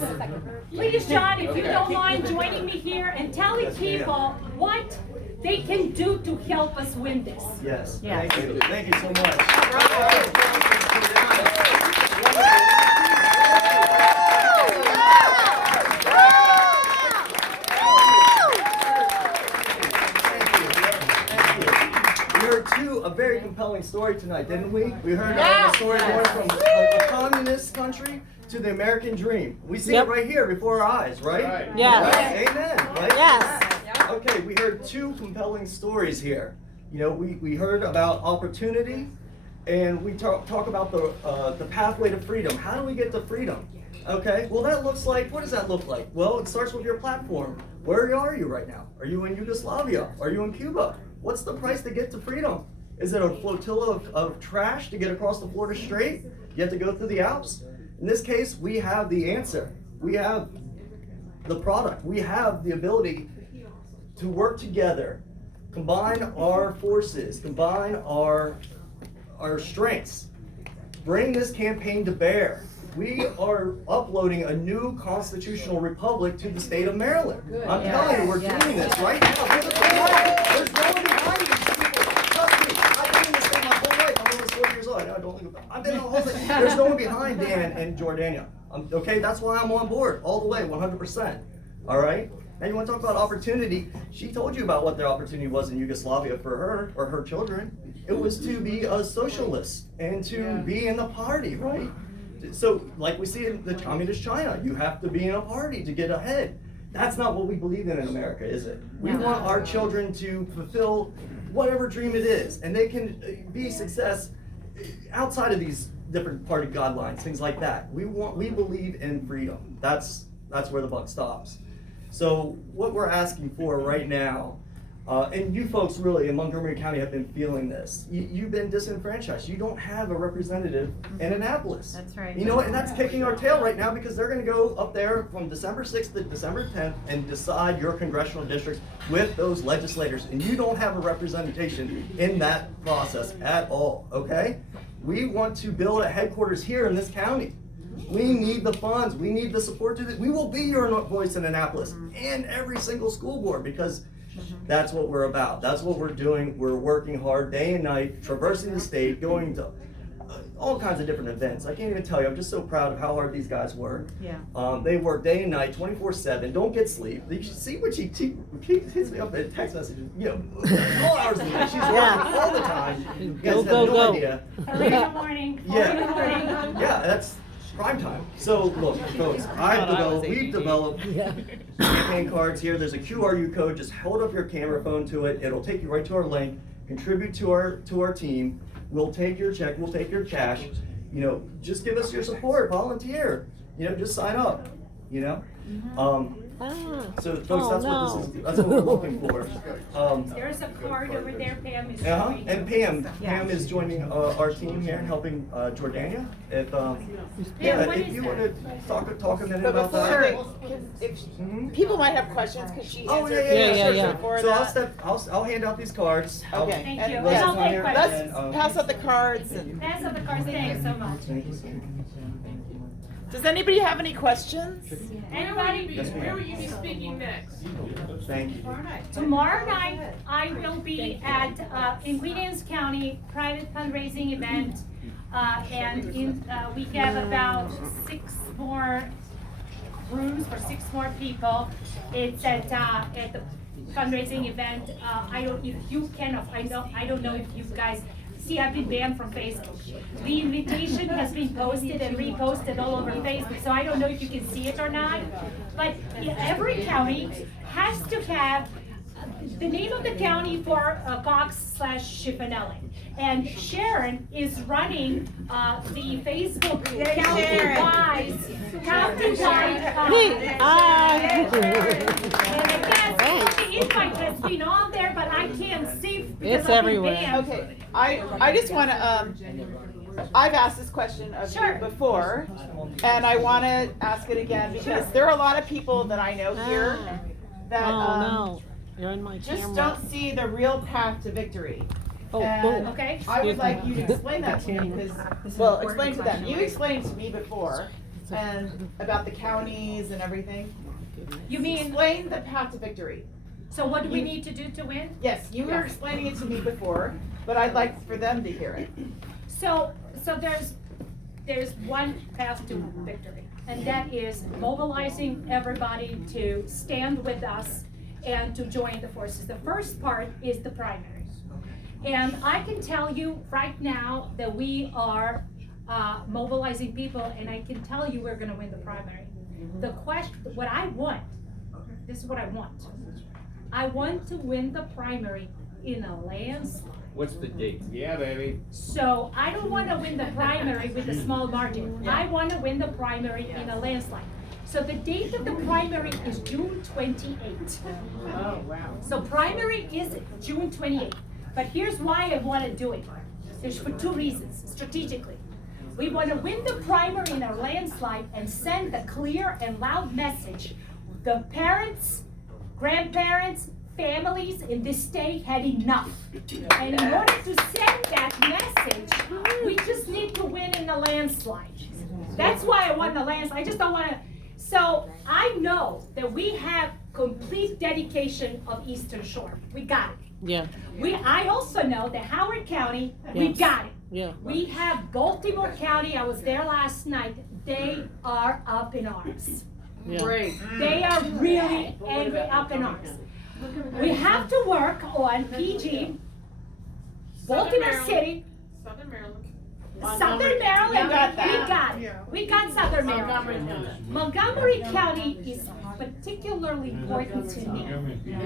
Please, John, if you don't mind joining me here and telling people what they can do to help us win this. Yes. Yes. Thank you. Thank you so much. We heard a very compelling story tonight, didn't we? We heard a story going from a communist country to the American dream. We see it right here before our eyes, right? Yes. Right? Amen. Right? Yes. Okay, we heard two compelling stories here. We heard about opportunity, and we talk about the pathway to freedom. How do we get to freedom? Okay, well what does that look like? Well, it starts with your platform. Where are you right now? Are you in Yugoslavia? Are you in Cuba? What's the price to get to freedom? Is it a flotilla of trash to get across the Florida Strait? You have to go through the Alps? In this case, we have the answer. We have the product. We have the ability to work together, combine our forces, combine our strengths, bring this campaign to bear. We are uploading a new constitutional republic to the state of Maryland. I'm telling you, we're doing this right now. There's no one behind these people. Trust me, I've been in this thing my whole life. I'm almost 40 years old. I don't think about it. I've been in the whole thing. There's no one behind Dan and Gordana. Okay, that's why I'm on board all the way, 100%. All right? Now you want to talk about opportunity? She told you about what the opportunity was in Yugoslavia for her or her children. It was to be a socialist and to be in the party, right? So, like we see in the communist China, you have to be in a party to get ahead. That's not what we believe in America, is it? We want our children to fulfill whatever dream it is, and they can be success outside of these different party guidelines, things like that. We believe in freedom. That's where the buck stops. So what we're asking for right now, and you folks really in Montgomery County have been feeling this. You've been disenfranchised. You don't have a representative in Annapolis. That's right. You know what? And that's kicking our tail right now because they're going to go up there from December 6th to December 10th and decide your congressional districts with those legislators. And you don't have a representation in that process at all, okay? We want to build a headquarters here in this county. We need the funds. We need the support to this. We will be your voice in Annapolis and every single school board because that's what we're about. That's what we're doing. We're working hard day and night, traversing the state, going to all kinds of different events. I can't even tell you. I'm just so proud of how hard these guys work. Yeah. They work day and night, 24/7. Don't get sleep. You should see what she hits me up in text messages. All hours of the day. She's working all the time. You guys have no idea. Early in the morning. Yeah, that's prime time. So look, folks, we've developed campaign cards here. There's a QR code. Just hold up your camera phone to it. It'll take you right to our link. Contribute to our team. We'll take your check. We'll take your cash. Just give us your support. Volunteer. Just sign up. So folks, that's what we're looking for. There's a card over there, Pam is Uh-huh. showing. And Pam is joining our team here and helping Jordana. If what if is you that? want to talk a minute But about before, that. if Mhm. people might have questions, could she Oh answer? yeah. Before So that? I'll hand out these cards. Okay. Thank And you. let's- I'll take Let's questions. pass out the cards. And Pass up the cards, thanks so much. does anybody have any questions? Anybody? Where will you be speaking next? Thank you. Tomorrow night, I will be at, in Queen Anne's County, private fundraising event. We have about 6 more rooms for 6 more people. It's at the fundraising event. I don't know if you guys, see, I've been banned from Facebook. The invitation has been posted and reposted all over Facebook, so I don't know if you can see it or not. But every county has to have the name of the county for Cox/Schifanelli. And Sharon is running the Facebook county-wide. And again, the invite has been on there, but I can't see because It's I've been everywhere. banned. Okay, I just want to, I've asked this question of Sure. you before, and I want to ask it again because there are a lot of people that I know here that Oh, no, you're in my just camera. don't see the real path to victory. Oh, And Okay? I would like you to explain that to me because, well, explain to them. You explained to me before and about the counties and everything. You mean, Explain the path to victory. so what do we need to do to win? Yes, you were explaining it to me before, but I'd like for them to hear it. So there's one path to victory, and that is mobilizing everybody to stand with us and to join the forces. The first part is the primary. And I can tell you right now that we are mobilizing people, and I can tell you we're gonna win the primary. The question, what I want, this is what I want. I want to win the primary in a landslide. What's the date? Yeah, baby. So I don't want to win the primary with a small margin. I want to win the primary in a landslide. So the date of the primary is June 28th. Oh, wow. So primary is June 28th. But here's why I want to do it. There's for 2 reasons, strategically. We want to win the primary in a landslide and send a clear and loud message. The parents, grandparents, families in this state had enough. And in order to send that message, we just need to win in a landslide. That's why I want the landslide. I just don't want to. So I know that we have complete dedication of Eastern Shore. We got it. Yeah, I also know that Howard County, we Yes. got it. yeah. We have Baltimore County, I was there last night, they are up in arms. Yeah. Great. They are really angry, up in arms. We have to work on PG, Baltimore City, Southern Maryland. Southern Maryland, We got that. we got Southern Montgomery Maryland. County. Montgomery County is particularly important to me.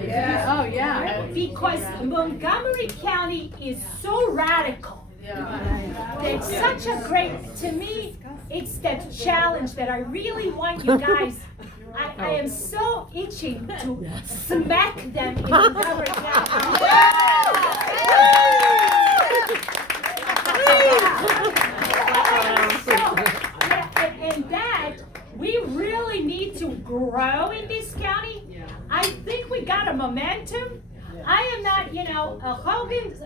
Yeah. Oh, yeah. Because Montgomery County is so radical. Yeah. It's such a great, to me, it's that challenge that I really want you guys, I am so itching to smack them in Montgomery County. And that, we really need to grow in this county. I think we got a momentum. I am not, Hogan's,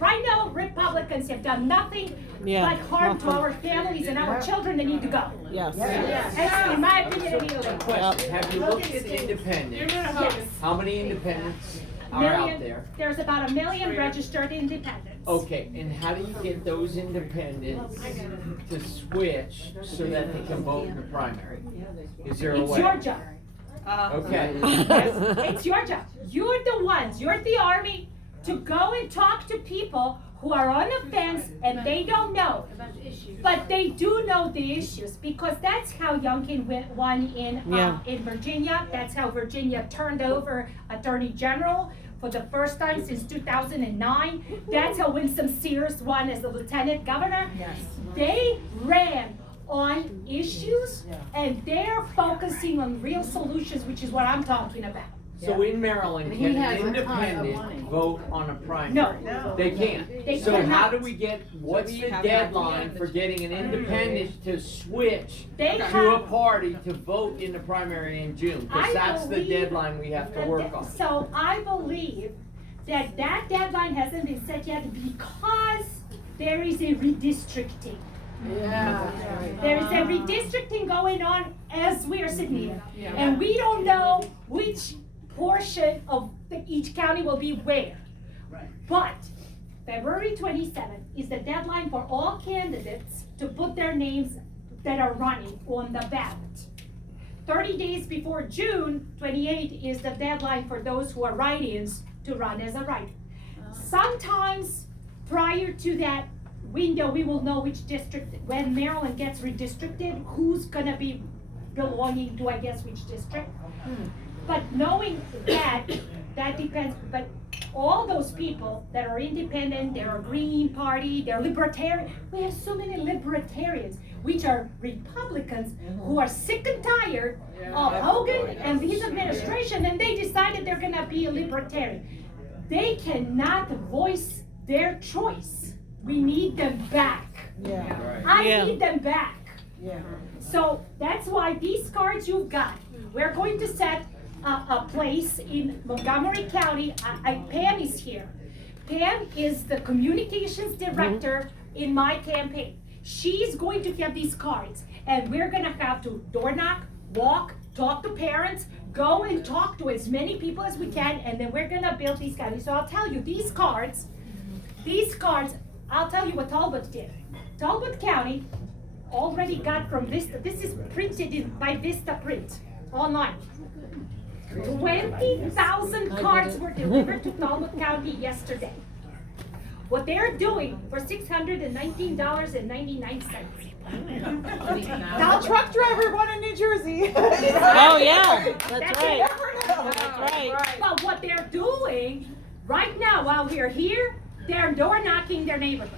right now Republicans have done nothing Yeah, but harm to nothing. our families and our children that need to go. Yes. That's in my opinion immediately. Question, have you looked at independents? Yes. How many independents are out there? There's about 1 million registered independents. Okay, and how do you get those independents to switch so that they can vote in the primary? Is there a It's way? your job. Okay. Yes, it's your job. You're the ones, you're the army, to go and talk to people who are on the fence and they don't know. But they do know the issues, because that's how Youngkin won in Virginia. That's how Virginia turned over Attorney General for the first time since 2009. That's how Winsome Sears won as the lieutenant governor. Yes. They ran on issues, and they're focusing on real solutions, which is what I'm talking about. So in Maryland, He can has an a ton of money. independent vote on a primary? No. They can't. They So how cannot. do we get, what's the deadline for getting an independent to switch They to a have- party to vote in the primary in June? I Because that's the believe- deadline we have to work on. So I believe that deadline hasn't been set yet because there is a redistricting. Yeah. There is a redistricting going on as we are sitting here. Yeah. And we don't know which portion of each county will be where. But February 27th is the deadline for all candidates to put their names that are running on the ballot. 30 days before June 28th is the deadline for those who are write-ins to run as a write. Sometimes prior to that window, we will know which district, when Maryland gets redistricted, who's gonna be belonging to, I guess, which district. But knowing that, that depends, but all those people that are independent, they're a Green Party, they're libertarian, we have so many libertarians, which are Republicans who are sick and tired of Hogan and his administration, and they decided they're gonna be a libertarian. They cannot voice their choice. We need them back. I Yeah. need them back. So that's why these cards you've got, we're going to set a place in Montgomery County. Pam is here. Pam is the communications director in my campaign. She's going to get these cards, and we're gonna have to door knock, walk, talk to parents, go and talk to as many people as we can, and then we're gonna build these counties. So I'll tell you, these cards, I'll tell you what Talbot did. Talbot County already got from Vista, this is printed by Vista Print, online. 20,000 cards were delivered to Talbot County yesterday. What they're doing for $619.99. Now truck driver one in New Jersey. Oh, yeah, that's That's right. it. That's right. But what they're doing right now while we're here, they're door knocking their neighborhood.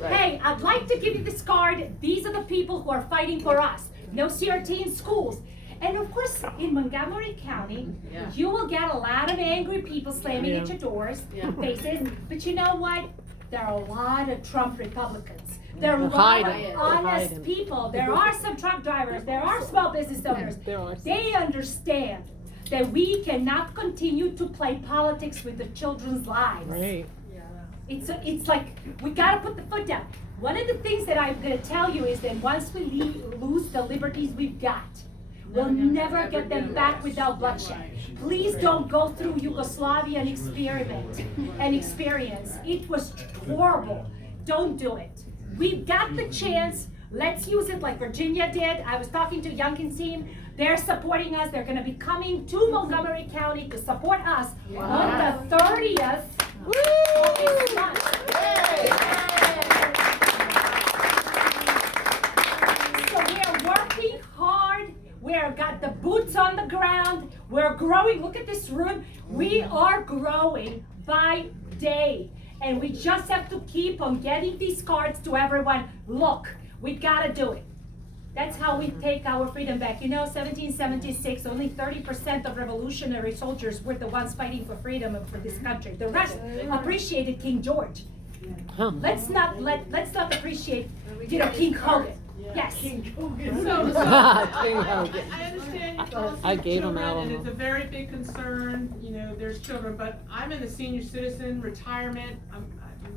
Hey, I'd like to give you this card. These are the people who are fighting for us. No CRT in schools. And of course, in Montgomery County, you will get a lot of angry people slamming at your doors, faces. But you know what? There are a lot of Trump Republicans. There are a lot of Hiding. honest Hiding. people. There are some truck drivers. There are small business owners. There are. They understand that we cannot continue to play politics with the children's lives. Right. It's like, we gotta put the foot down. One of the things that I'm gonna tell you is that once we lose the liberties we've got, we'll never get them back without bloodshed. Please don't go through Yugoslavian experience. It was horrible. Don't do it. We've got the chance. Let's use it like Virginia did. I was talking to Youngkin's team. They're supporting us. They're gonna be coming to Montgomery County to support us on the 30th. of this month. So we are working hard. We're got the boots on the ground. We're growing. Look at this room. We are growing by day. And we just have to keep on getting these cards to everyone. Look, we gotta do it. That's how we take our freedom back. You know, 1776, only 30% of revolutionary soldiers were the ones fighting for freedom and for this country. The rest appreciated King George. Huh. Let's not appreciate, King Hogan. Yes. So, King Hogan. I understand you call I gave him children, out on and it's a them. very big concern, there's children, but I'm in the senior citizen, retirement, I'm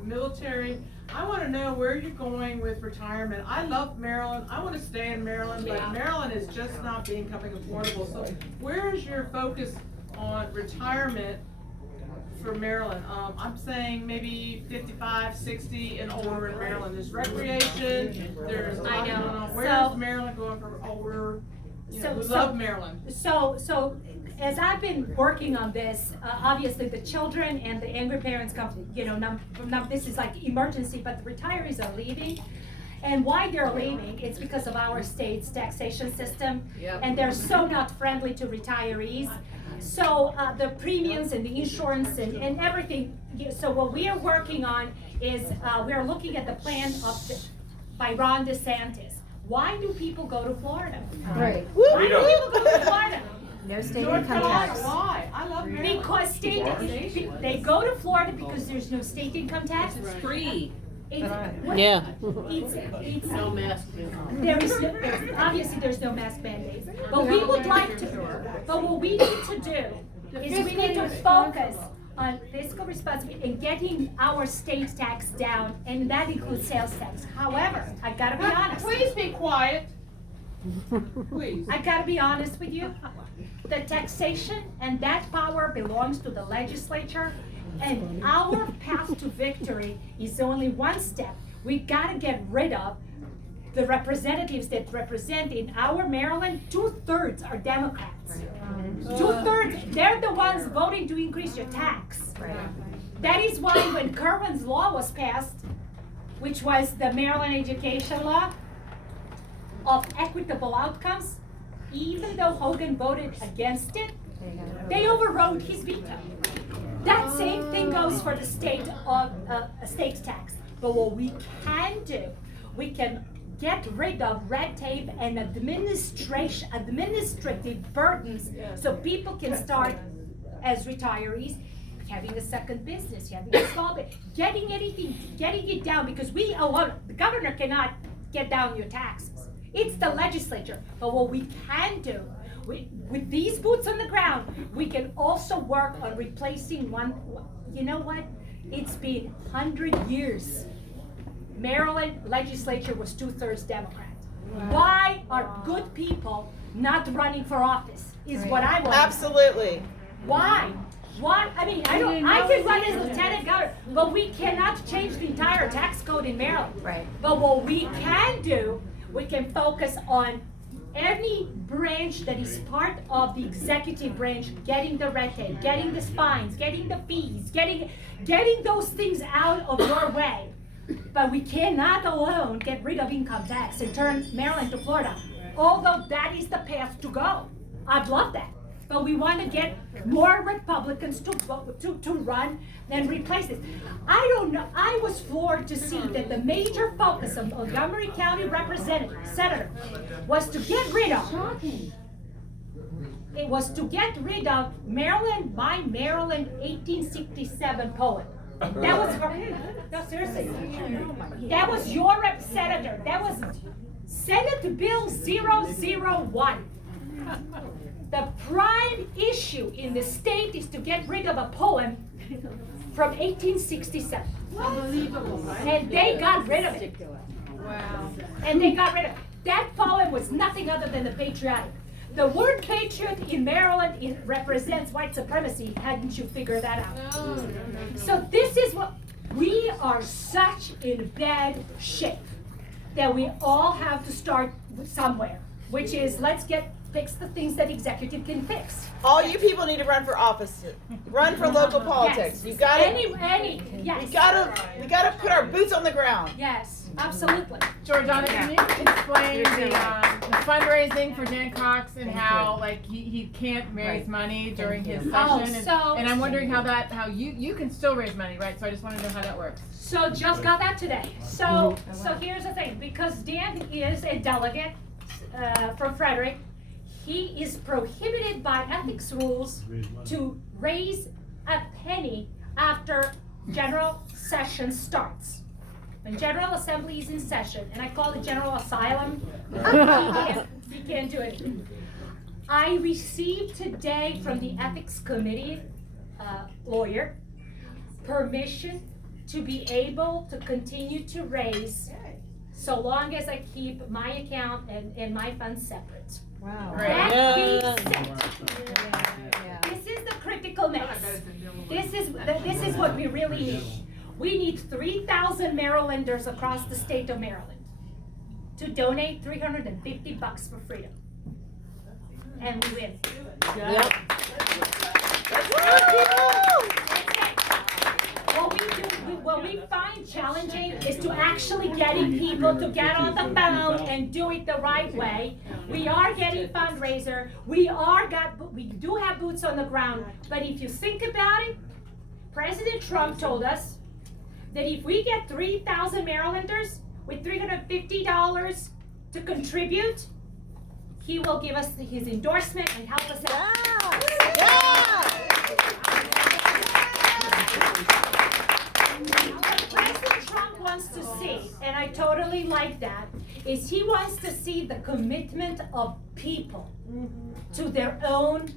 military. I wanna know where you're going with retirement. I love Maryland, I wanna stay in Maryland, but Maryland is just not becoming affordable, so where is your focus on retirement for Maryland? I'm saying maybe 55, 60 and older in Maryland. There's recreation, there's a lot I know. going on. Where So- is Maryland going for older, we So- love Maryland. So as I've been working on this, obviously the children and the angry parents come, this is like emergency, but the retirees are leaving. And why they're leaving, it's because of our state's taxation system. And they're so not friendly to retirees. So the premiums and the insurance and everything, so what we are working on is, we're looking at the plan by Ron DeSantis. Why do people go to Florida? Right. Why do people go to Florida? No state North income Carolina, tax. why? I love Maryland. Because they go to Florida because there's no state income tax. It's free. Yeah. It's No mask. there is no, obviously there's no mask mandates, but we would like to. But what we need to do is we need to focus on fiscal responsibility and getting our state tax down, and that includes sales tax. However, I gotta be honest. Please be quiet. Please. I gotta be honest with you. The taxation and that power belongs to the legislature, and our path to victory is only one step. We gotta get rid of the representatives that represent in our Maryland, 2/3 are Democrats. 2/3, they're the ones voting to increase your tax. That is why when Kerwin's law was passed, which was the Maryland education law of equitable outcomes, even though Hogan voted against it, they overrode his veto. That same thing goes for the state of state tax. But what we can do, we can get rid of red tape and administrative burdens, so people can start as retirees having a second business, having a small business, getting it down, because we alone, the governor cannot get down your taxes. It's the legislature. But what we can do, with these boots on the ground, we can also work on replacing one. You know what? It's been 100 years. Maryland legislature was 2/3 Democrat. Why are good people not running for office? Is what I want. Absolutely. Why? Why? I mean, I can run as lieutenant governor, but we cannot change the entire tax code in Maryland. Right. But what we can do, we can focus on any branch that is part of the executive branch, getting the red tape, getting the fines, getting the fees, getting those things out of your way. But we cannot alone get rid of income tax and turn Maryland to Florida. Although that is the path to go. I'd love that. But we want to get more Republicans to run and replace this. I don't know. I was floored to see that the major focus of Montgomery County representative, senator, was to get rid of. It was to get rid of Maryland, my Maryland 1867 poem. That was no, seriously. That was your senator. That was Senate Bill 001. The prime issue in the state is to get rid of a poem from 1867. Unbelievable, right? And they got rid of it. Wow. And they got rid of it. That poem was nothing other than the patriotic. The word patriot in Maryland represents white supremacy. Hadn't you figured that out? No. So this is what, we are such in bad shape that we all have to start somewhere, which is let's fix the things that executive can fix. All you people need to run for office. Run for local politics. Yes. You gotta, Yes. we gotta put our boots on the ground. Yes, absolutely. Jordana, can you explain the fundraising for Dan Cox and how he can't raise money during his session? And I'm wondering how you can still raise money, right? So I just want to know how that works. So just got that today. So here's the thing, because Dan is a delegate from Frederick, he is prohibited by ethics rules to raise a penny after general session starts. When General Assembly is in session, and I call it General Asylum, he can't do anything. I received today from the Ethics Committee lawyer permission to be able to continue to raise so long as I keep my account and my funds separate. Wow. That being said, this is the critical mass. This is what we really need. We need 3,000 Marylanders across the state of Maryland to donate $350 for freedom. And we win. Yep. What we find challenging is to actually getting people to get on the phone and do it the right way. We are getting fundraiser. We do have boots on the ground. But if you think about it, President Trump told us that if we get 3,000 Marylanders with $350 to contribute, he will give us his endorsement and help us out. What President Trump wants to see, and I totally like that, is he wants to see the commitment of people to their own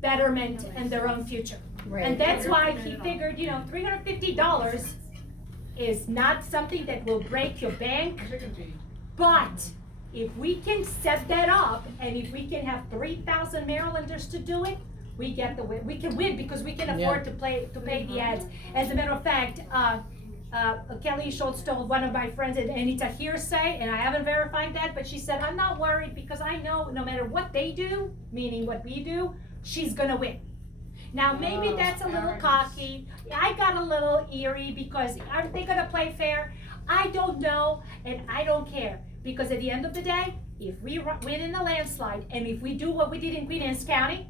betterment and their own future. And that's why he figured, $350 is not something that will break your bank, but if we can set that up, and if we can have 3,000 Marylanders to do it, we get the win. We can win because we can afford to pay the ads. As a matter of fact, Kelly Schultz told one of my friends, and it's a hearsay, and I haven't verified that, but she said, I'm not worried because I know no matter what they do, meaning what we do, she's gonna win. Now, maybe that's a little cocky. I got a little eerie because aren't they gonna play fair? I don't know, and I don't care. Because at the end of the day, if we win in the landslide, and if we do what we did in Queen Anne's County,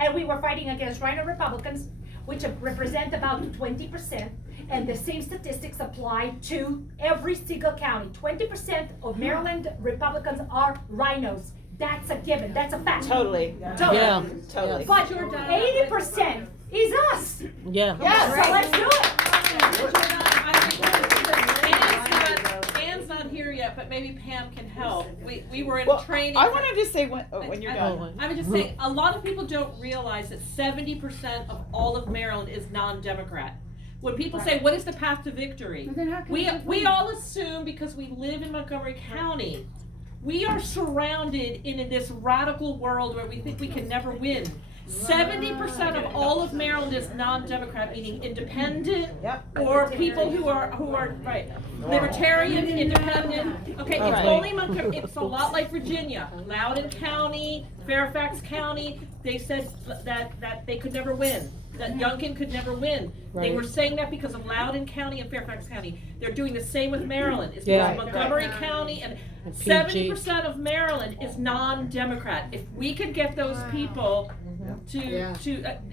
and we were fighting against Rhino Republicans, which represent about 20%, and the same statistics apply to every single county. 20% of Maryland Republicans are rhinos. That's a given, that's a fact. Totally. Yeah. Totally. But 80% is us. Yeah. Yes, so let's do it. Dan's not here yet, but maybe Pam can help. We were in Well, training. I want to just say when you're done. I would just say a lot of people don't realize that 70% of all of Maryland is non-Democrat. When people say, what is the path to victory? We all assume because we live in Montgomery County, we are surrounded in this radical world where we think we can never win. 70% of all of Maryland is non-Democrat, meaning independent, or people who are right, libertarian, independent. Okay, it's only Montgomery. It's a lot like Virginia, Loudoun County, Fairfax County. They said that they could never win. That Youngkin could never win. They were saying that because of Loudoun County and Fairfax County. They're doing the same with Maryland. It's because of Montgomery County, and 70% of Maryland is non-Democrat. If we could get those people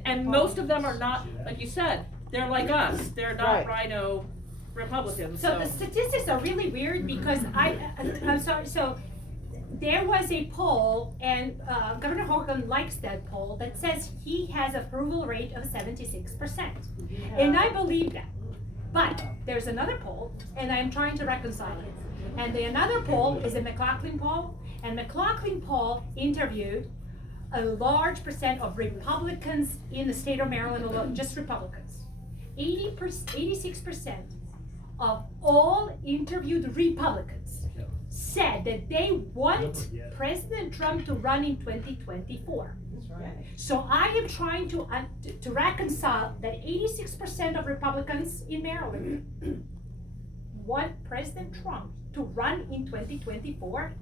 and most of them are not, like you said, they're like us. They're not Rhino Republicans. So the statistics are really weird because I'm sorry. So there was a poll, and Governor Hogan likes that poll, that says he has approval rate of 76%, and I believe that. But there's another poll, and I'm trying to reconcile it. And the another poll is a McLaughlin poll, and McLaughlin poll interviewed a large percent of Republicans in the state of Maryland alone, just Republicans. 86% of all interviewed Republicans said that they want President Trump to run in 2024. So I am trying to reconcile that 86% of Republicans in Maryland want President Trump to run in 2024,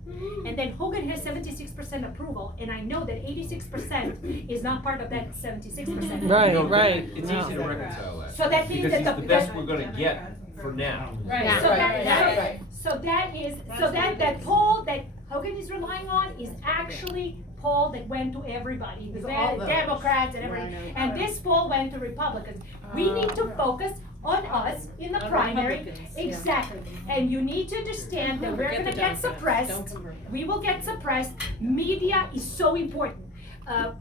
and then Hogan has 76% approval, and I know that 86% is not part of that 76%. Right. It's easy to reconcile that. So that means Because that he's the best we're gonna get for now. So that poll that Hogan is relying on is actually poll that went to everybody, the Democrats and everything, and this poll went to Republicans. We need to focus on us in the primary. Exactly. And you need to understand that we're gonna get suppressed. We will get suppressed. Media is so important.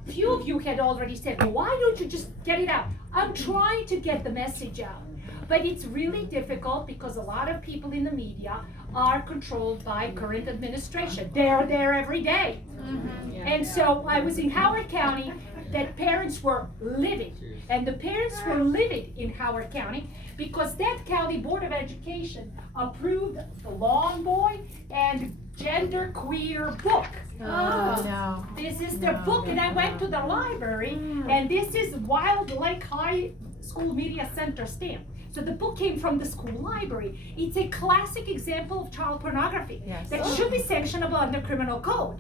Few of you had already said, well, why don't you just get it out? I'm trying to get the message out. But it's really difficult because a lot of people in the media are controlled by current administration. They're there every day. And so I was in Howard County, that parents were livid. And the parents were livid in Howard County because that county board of education approved the Long Boy and Gender Queer book. No. This is their book, and I went to the library, and this is Wild Lake High School Media Center stamp. So the book came from the school library. It's a classic example of child pornography that should be sanctionable under criminal code.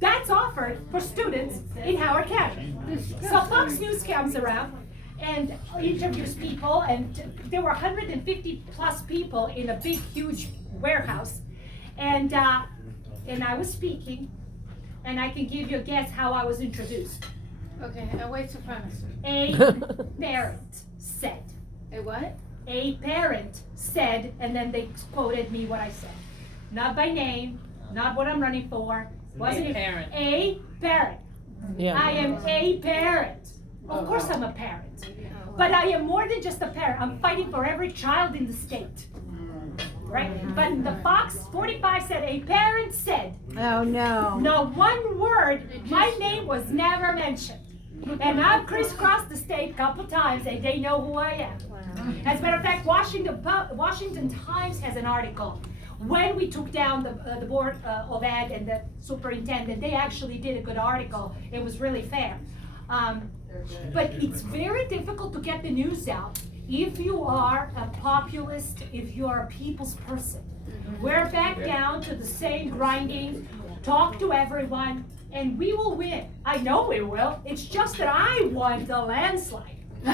That's offered for students in Howard County. So Fox News comes around and interviews people, and there were 150 plus people in a big, huge warehouse. And I was speaking, and I can give you a guess how I was introduced. Okay, a white supremacist. A parent said. A what? A parent said, and then they quoted me what I said. Not by name, not what I'm running for. Wasn't A it? parent. A parent. Yeah. I am a parent. Of course I'm a parent. But I am more than just a parent. I'm fighting for every child in the state. Right? But the Fox 45 said, a parent said. Oh, no. No one word, my name was never mentioned. And I've crisscrossed the state a couple times and they know who I am. As a matter of fact, Washington Times has an article. When we took down the Board of Ed and the superintendent, they actually did a good article. It was really fair. But it's very difficult to get the news out if you are a populist, if you are a people's person. We're back down to the same grinding, talk to everyone, and we will win. I know we will. It's just that I won the landslide. You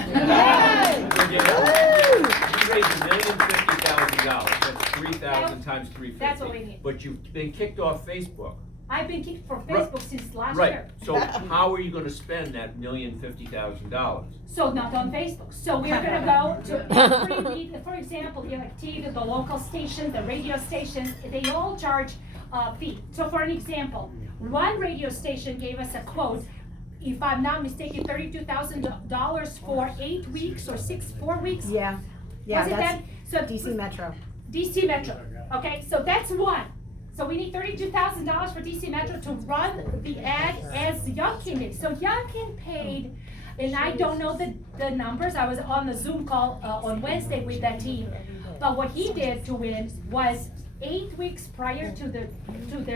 raised $1,050,000. That's 3,000 times 350. That's what we need. But you've been kicked off Facebook. I've been kicked from Facebook since last Right. year. So how are you going to spend that $1,050,000? So not on Facebook. So we're gonna go to every media, for example, the TV, the local stations, the radio stations, they all charge a fee. So for an example, one radio station gave us a quote, if I'm not mistaken, $32,000 for 8 weeks or 4 weeks. Yeah. Yeah, Was it that's that? So DC Metro. DC Metro. Okay, so that's one. So we need $32,000 for DC Metro to run the ad as Youngkin did. So Youngkin paid, and I don't know the numbers. I was on the Zoom call on Wednesday with that team. But what he did to win was 8 weeks prior to the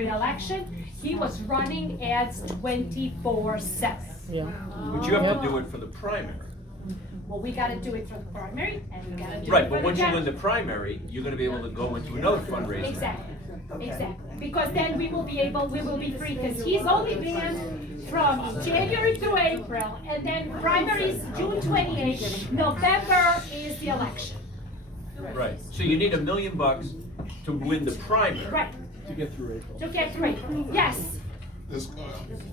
election, he was running ads 24/7. Yeah. But you have to do it for the primary. Well, we gotta do it for the primary, and we gotta do Right, it for but the once you general. win the primary, you're going to be able to go into another fundraiser. Exactly, exactly. Because then we will be free, because he's only been from January through April, and then primaries June 28th, November is the election. Right. So you need $1 million to win the primary. Right, To get through April. to get through April. Yes, This,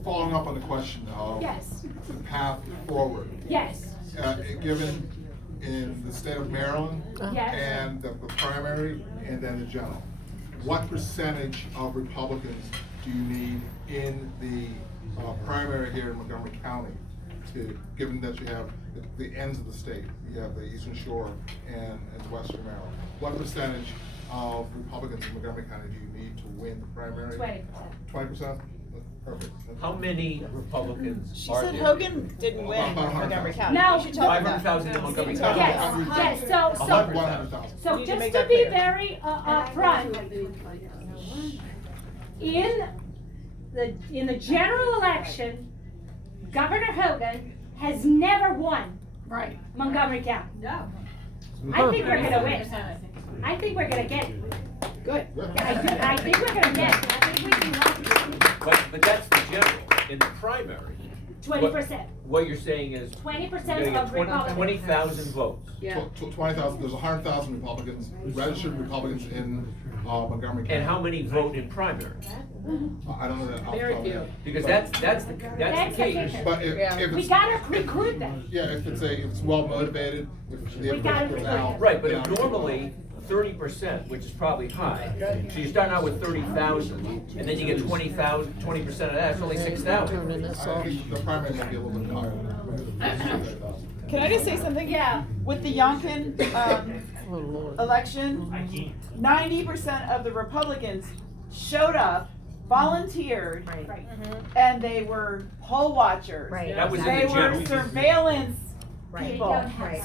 following up on the question of yes, the path forward, yes, given in the state of Maryland yes. and the primary and then the general, what percentage of Republicans do you need in the primary here in Montgomery County to, given that you have the ends of the state, you have the Eastern Shore and Western Maryland, what percentage of Republicans in Montgomery County do you need to win the primary? 20%. 20%? Perfect. How many Republicans She are said there? Hogan didn't win About Montgomery 500,000. County. No. You should tell them that. 500,000 in Montgomery Yes. County? Yes, so 100,000. So You need to just make to that be clear. very upfront, in the general election, Governor Hogan has never won Right. Montgomery County. No. I think we're gonna 37%, win. I think. I think we're gonna get it. Good. I think we're gonna get it. I think we can win But that's the general. In the primary, 20%. what you're saying is 20% you're gonna of get Republicans. 20,000 votes. Yeah. 20,000, there's 100,000 Republicans, registered Republicans in Montgomery County. And how many vote in primary? I don't know that. off the Very top of my few. head. Because that's the That's the key. kicker. But if We it's, gotta recruit them. yeah, if it's well motivated, if the We gotta information goes recruit out. them. Right, but yeah, normally 30%, which is probably high. So you're starting out with 30,000, and then you get 20,000, 20% of that, it's only 6,000. I think the primary might be a little bit higher than that. Can I just say something? Yeah. With the Youngkin election, 90% of the Republicans showed up, volunteered, Right. and they were poll watchers. Right. That was in They the were general. surveillance Right. people. Right.